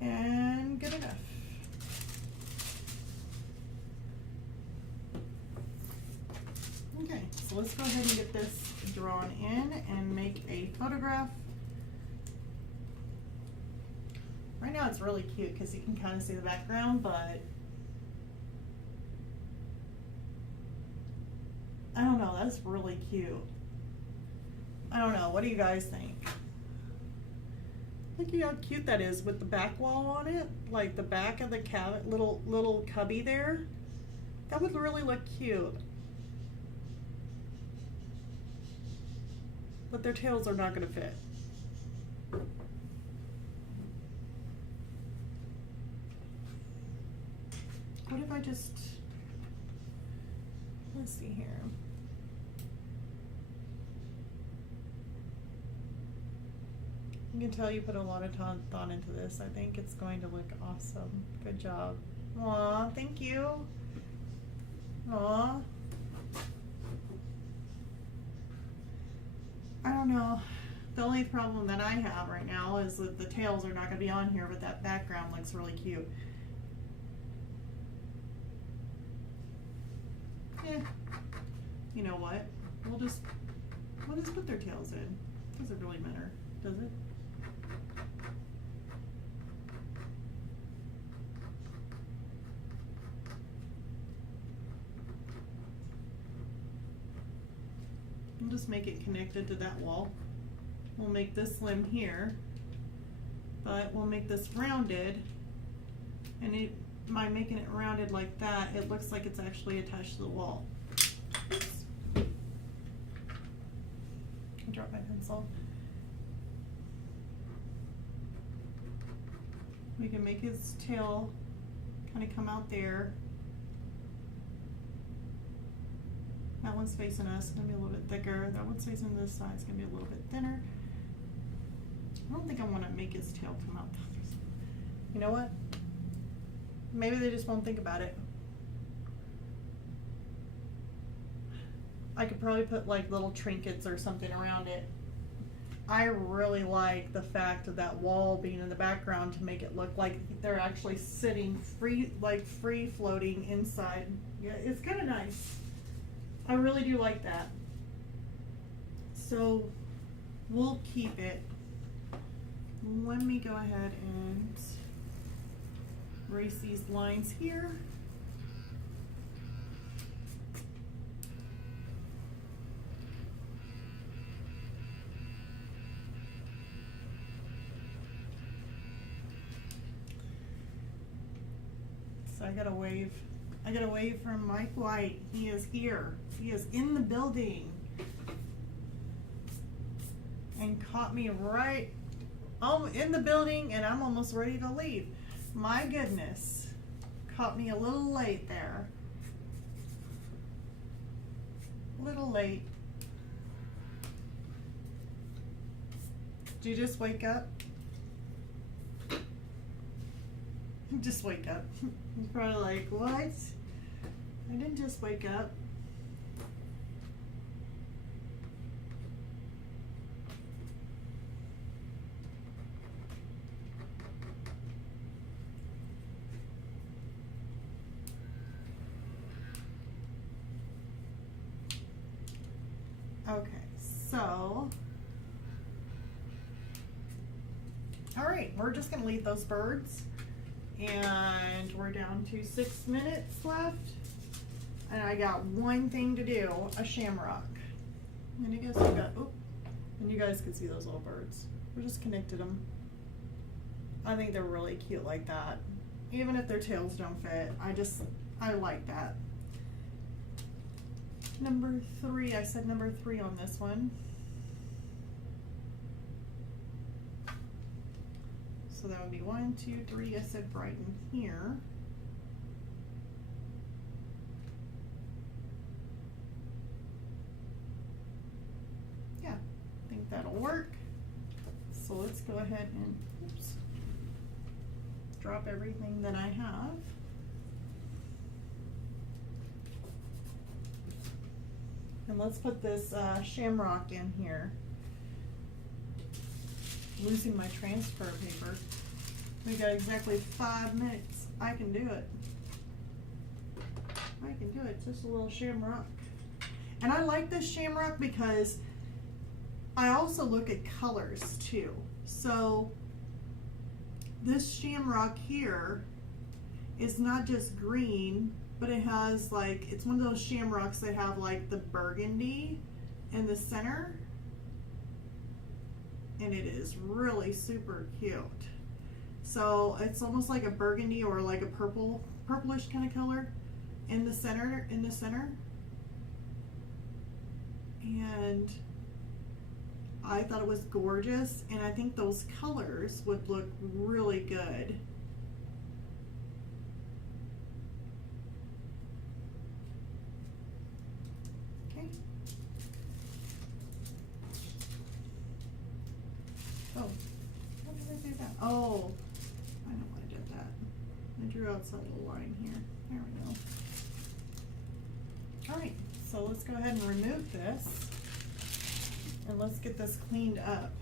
And good enough. Okay, so let's go ahead and get this drawn in and make a photograph. Right now it's really cute because you can kind of see the background, but I don't know, that's really cute. I don't know, what do you guys think? Look at how cute that is with the back wall on it, like the back of the little cubby there. That would really look cute. But their tails are not going to fit. What if I just, let's see here. You can tell you put a lot of thought into this. I think it's going to look awesome. Good job. Aw, thank you. Aw. I don't know. The only problem that I have right now is that the tails are not going to be on here, but that background looks really cute. You know what? We'll just put their tails in. Doesn't really matter, does it? We'll just make it connected to that wall. We'll make this limb here, but we'll make this rounded, and by making it rounded like that, it looks like it's actually attached to the wall. Oops. I dropped my pencil. We can make his tail kind of come out there. That one's facing us, it's gonna be a little bit thicker. That one's facing this side, it's gonna be a little bit thinner. I don't think I want to make his tail come out. You know what? Maybe they just won't think about it. I could probably put like little trinkets or something around it. I really like the fact of that wall being in the background to make it look like they're actually sitting free, like free floating inside. Yeah, it's kind of nice. I really do like that. So we'll keep it. Let me go ahead and erase these lines here. So I got a wave from Mike White. He is here. He is in the building and caught me right in the building, and I'm almost ready to leave. My goodness, caught me a little late there. A little late. Did you just wake up? Just wake up. He's probably like, what? I didn't just wake up. Okay, so, all right, we're just gonna leave those birds, and we're down to 6 minutes left, and I got one thing to do, a shamrock. And I guess I got, oh, and you guys can see those little birds. We just connected them. I think they're really cute like that. Even if their tails don't fit, I like that. Number 3, I said number 3 on this one. So that would be 1, 2, 3, I said right in here. Yeah, I think that'll work. So let's go ahead and, oops, drop everything that I have. And let's put this shamrock in here. Losing my transfer paper. We got exactly 5 minutes. I can do it. I can do it. Just a little shamrock. And I like this shamrock because I also look at colors too. So this shamrock here is not just green, but it has like, it's one of those shamrocks that have like the burgundy in the center. And it is really super cute. So it's almost like a burgundy or like a purplish kind of color in the center, And I thought it was gorgeous, and I think those colors would look really good. Okay. Oh, how did I do that? Oh, I know why I did that. I drew a outside little line here. There we go. All right, so let's go ahead and remove this and let's get this cleaned up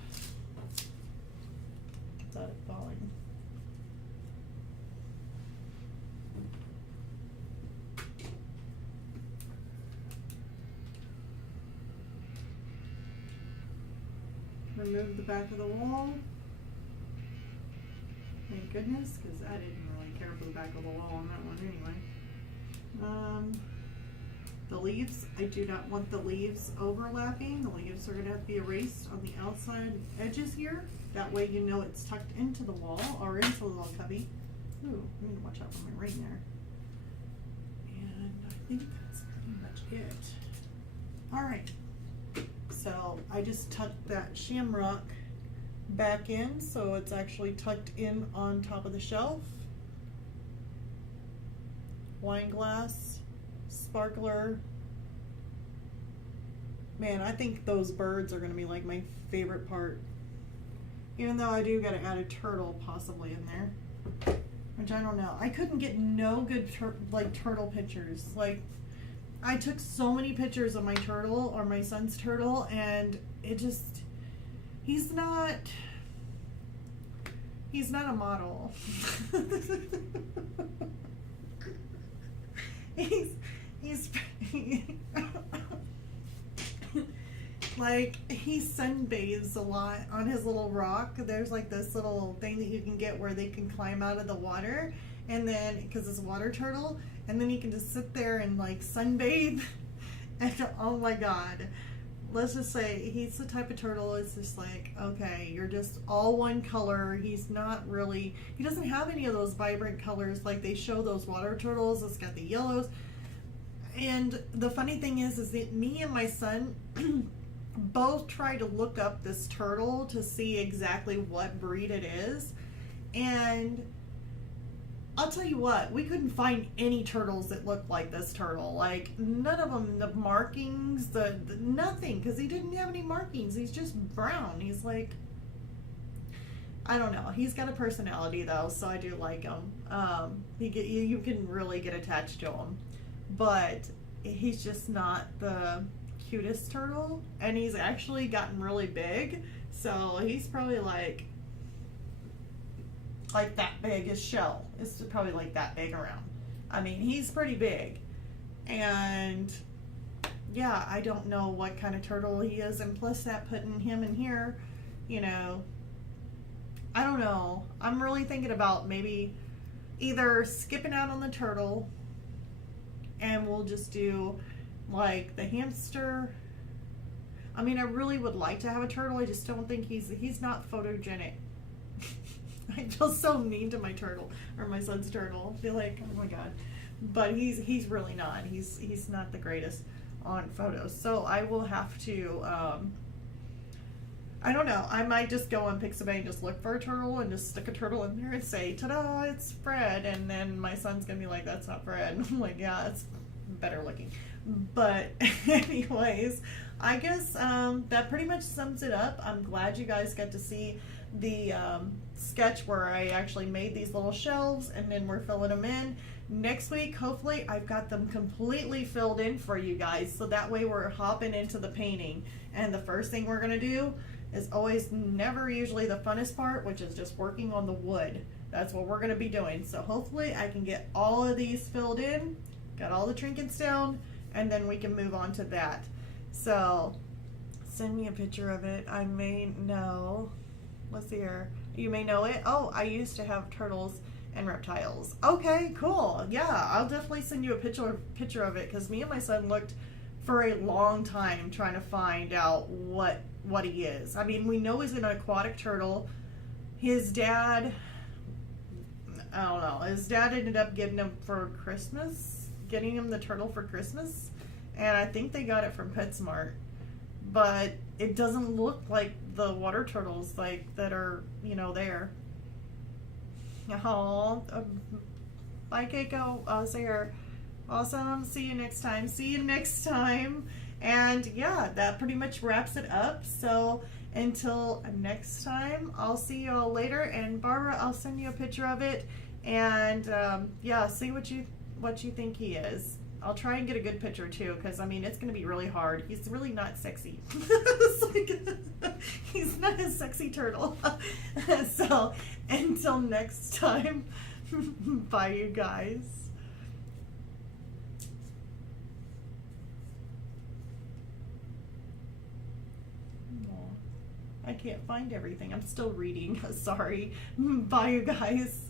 without it falling. Remove the back of the wall. Thank goodness, because I didn't really care for the back of the wall on that one anyway. The leaves, I do not want the leaves overlapping. The leaves are going to have to be erased on the outside edges here. That way you know it's tucked into the wall or into the little cubby. Ooh, I need to watch out for my ring there. And I think that's pretty much it. Alright, so I just tucked that shamrock back in so it's actually tucked in on top of the shelf. Wine glass, sparkler. Man, I think those birds are going to be like my favorite part. Even though I do got to add a turtle possibly in there, which I don't know. I couldn't get no good turtle pictures. Like, I took so many pictures of my turtle or my son's turtle, and it just, he's not a model. he's like, he sunbathes a lot on his little rock. There's like this little thing that you can get where they can climb out of the water, and then, because it's a water turtle, and then you can just sit there and like sunbathe. And oh my god, let's just say he's the type of turtle, it's just like, okay, you're just all one color. He's not really, he doesn't have any of those vibrant colors like they show those water turtles. It's got the yellows. And the funny thing is that me and my son both try to look up this turtle to see exactly what breed it is, and I'll tell you what, we couldn't find any turtles that looked like this turtle. Like, none of them, the markings, the nothing, because he didn't have any markings. He's just brown. He's like, I don't know. He's got a personality though, so I do like him. You can really get attached to him, but he's just not the cutest turtle, and he's actually gotten really big, so he's probably like that big. His shell is probably like that big around. I mean, he's pretty big, and yeah, I don't know what kind of turtle he is, and plus that putting him in here, you know, I don't know. I'm really thinking about maybe either skipping out on the turtle and we'll just do like the hamster. I mean, I really would like to have a turtle. I just don't think he's not photogenic. I feel so mean to my turtle, or my son's turtle. I feel like, oh my god. But he's really not. He's not the greatest on photos. So I will have to, I don't know. I might just go on Pixabay and just look for a turtle and just stick a turtle in there and say, ta-da, it's Fred. And then my son's going to be like, that's not Fred. And I'm like, yeah, it's better looking. But anyways, I guess that pretty much sums it up. I'm glad you guys got to see the sketch where I actually made these little shelves, and then we're filling them in. Next week, hopefully, I've got them completely filled in for you guys, so that way we're hopping into the painting. And the first thing we're going to do is always never usually the funnest part, which is just working on the wood. That's what we're going to be doing. So hopefully I can get all of these filled in, got all the trinkets down, and then we can move on to that. So send me a picture of it. I may know. Let's see here. You may know it. Oh, I used to have turtles and reptiles. Okay, cool. Yeah, I'll definitely send you a picture of it, because me and my son looked for a long time trying to find out what he is. I mean, we know he's an aquatic turtle. His dad, I don't know, his dad ended up getting him for Christmas, getting him the turtle for Christmas, and I think they got it from PetSmart. But it doesn't look like the water turtles like that are, you know, there. Oh, bye, Keiko. I'll see her. Awesome. See you next time. See you next time. And yeah, that pretty much wraps it up. So until next time, I'll see you all later. And Barbara, I'll send you a picture of it. And yeah, see what you think he is. I'll try and get a good picture too, because I mean it's going to be really hard. He's really not sexy. He's not a sexy turtle. So until next time, bye you guys. I can't find everything. I'm still reading. Sorry. Bye you guys.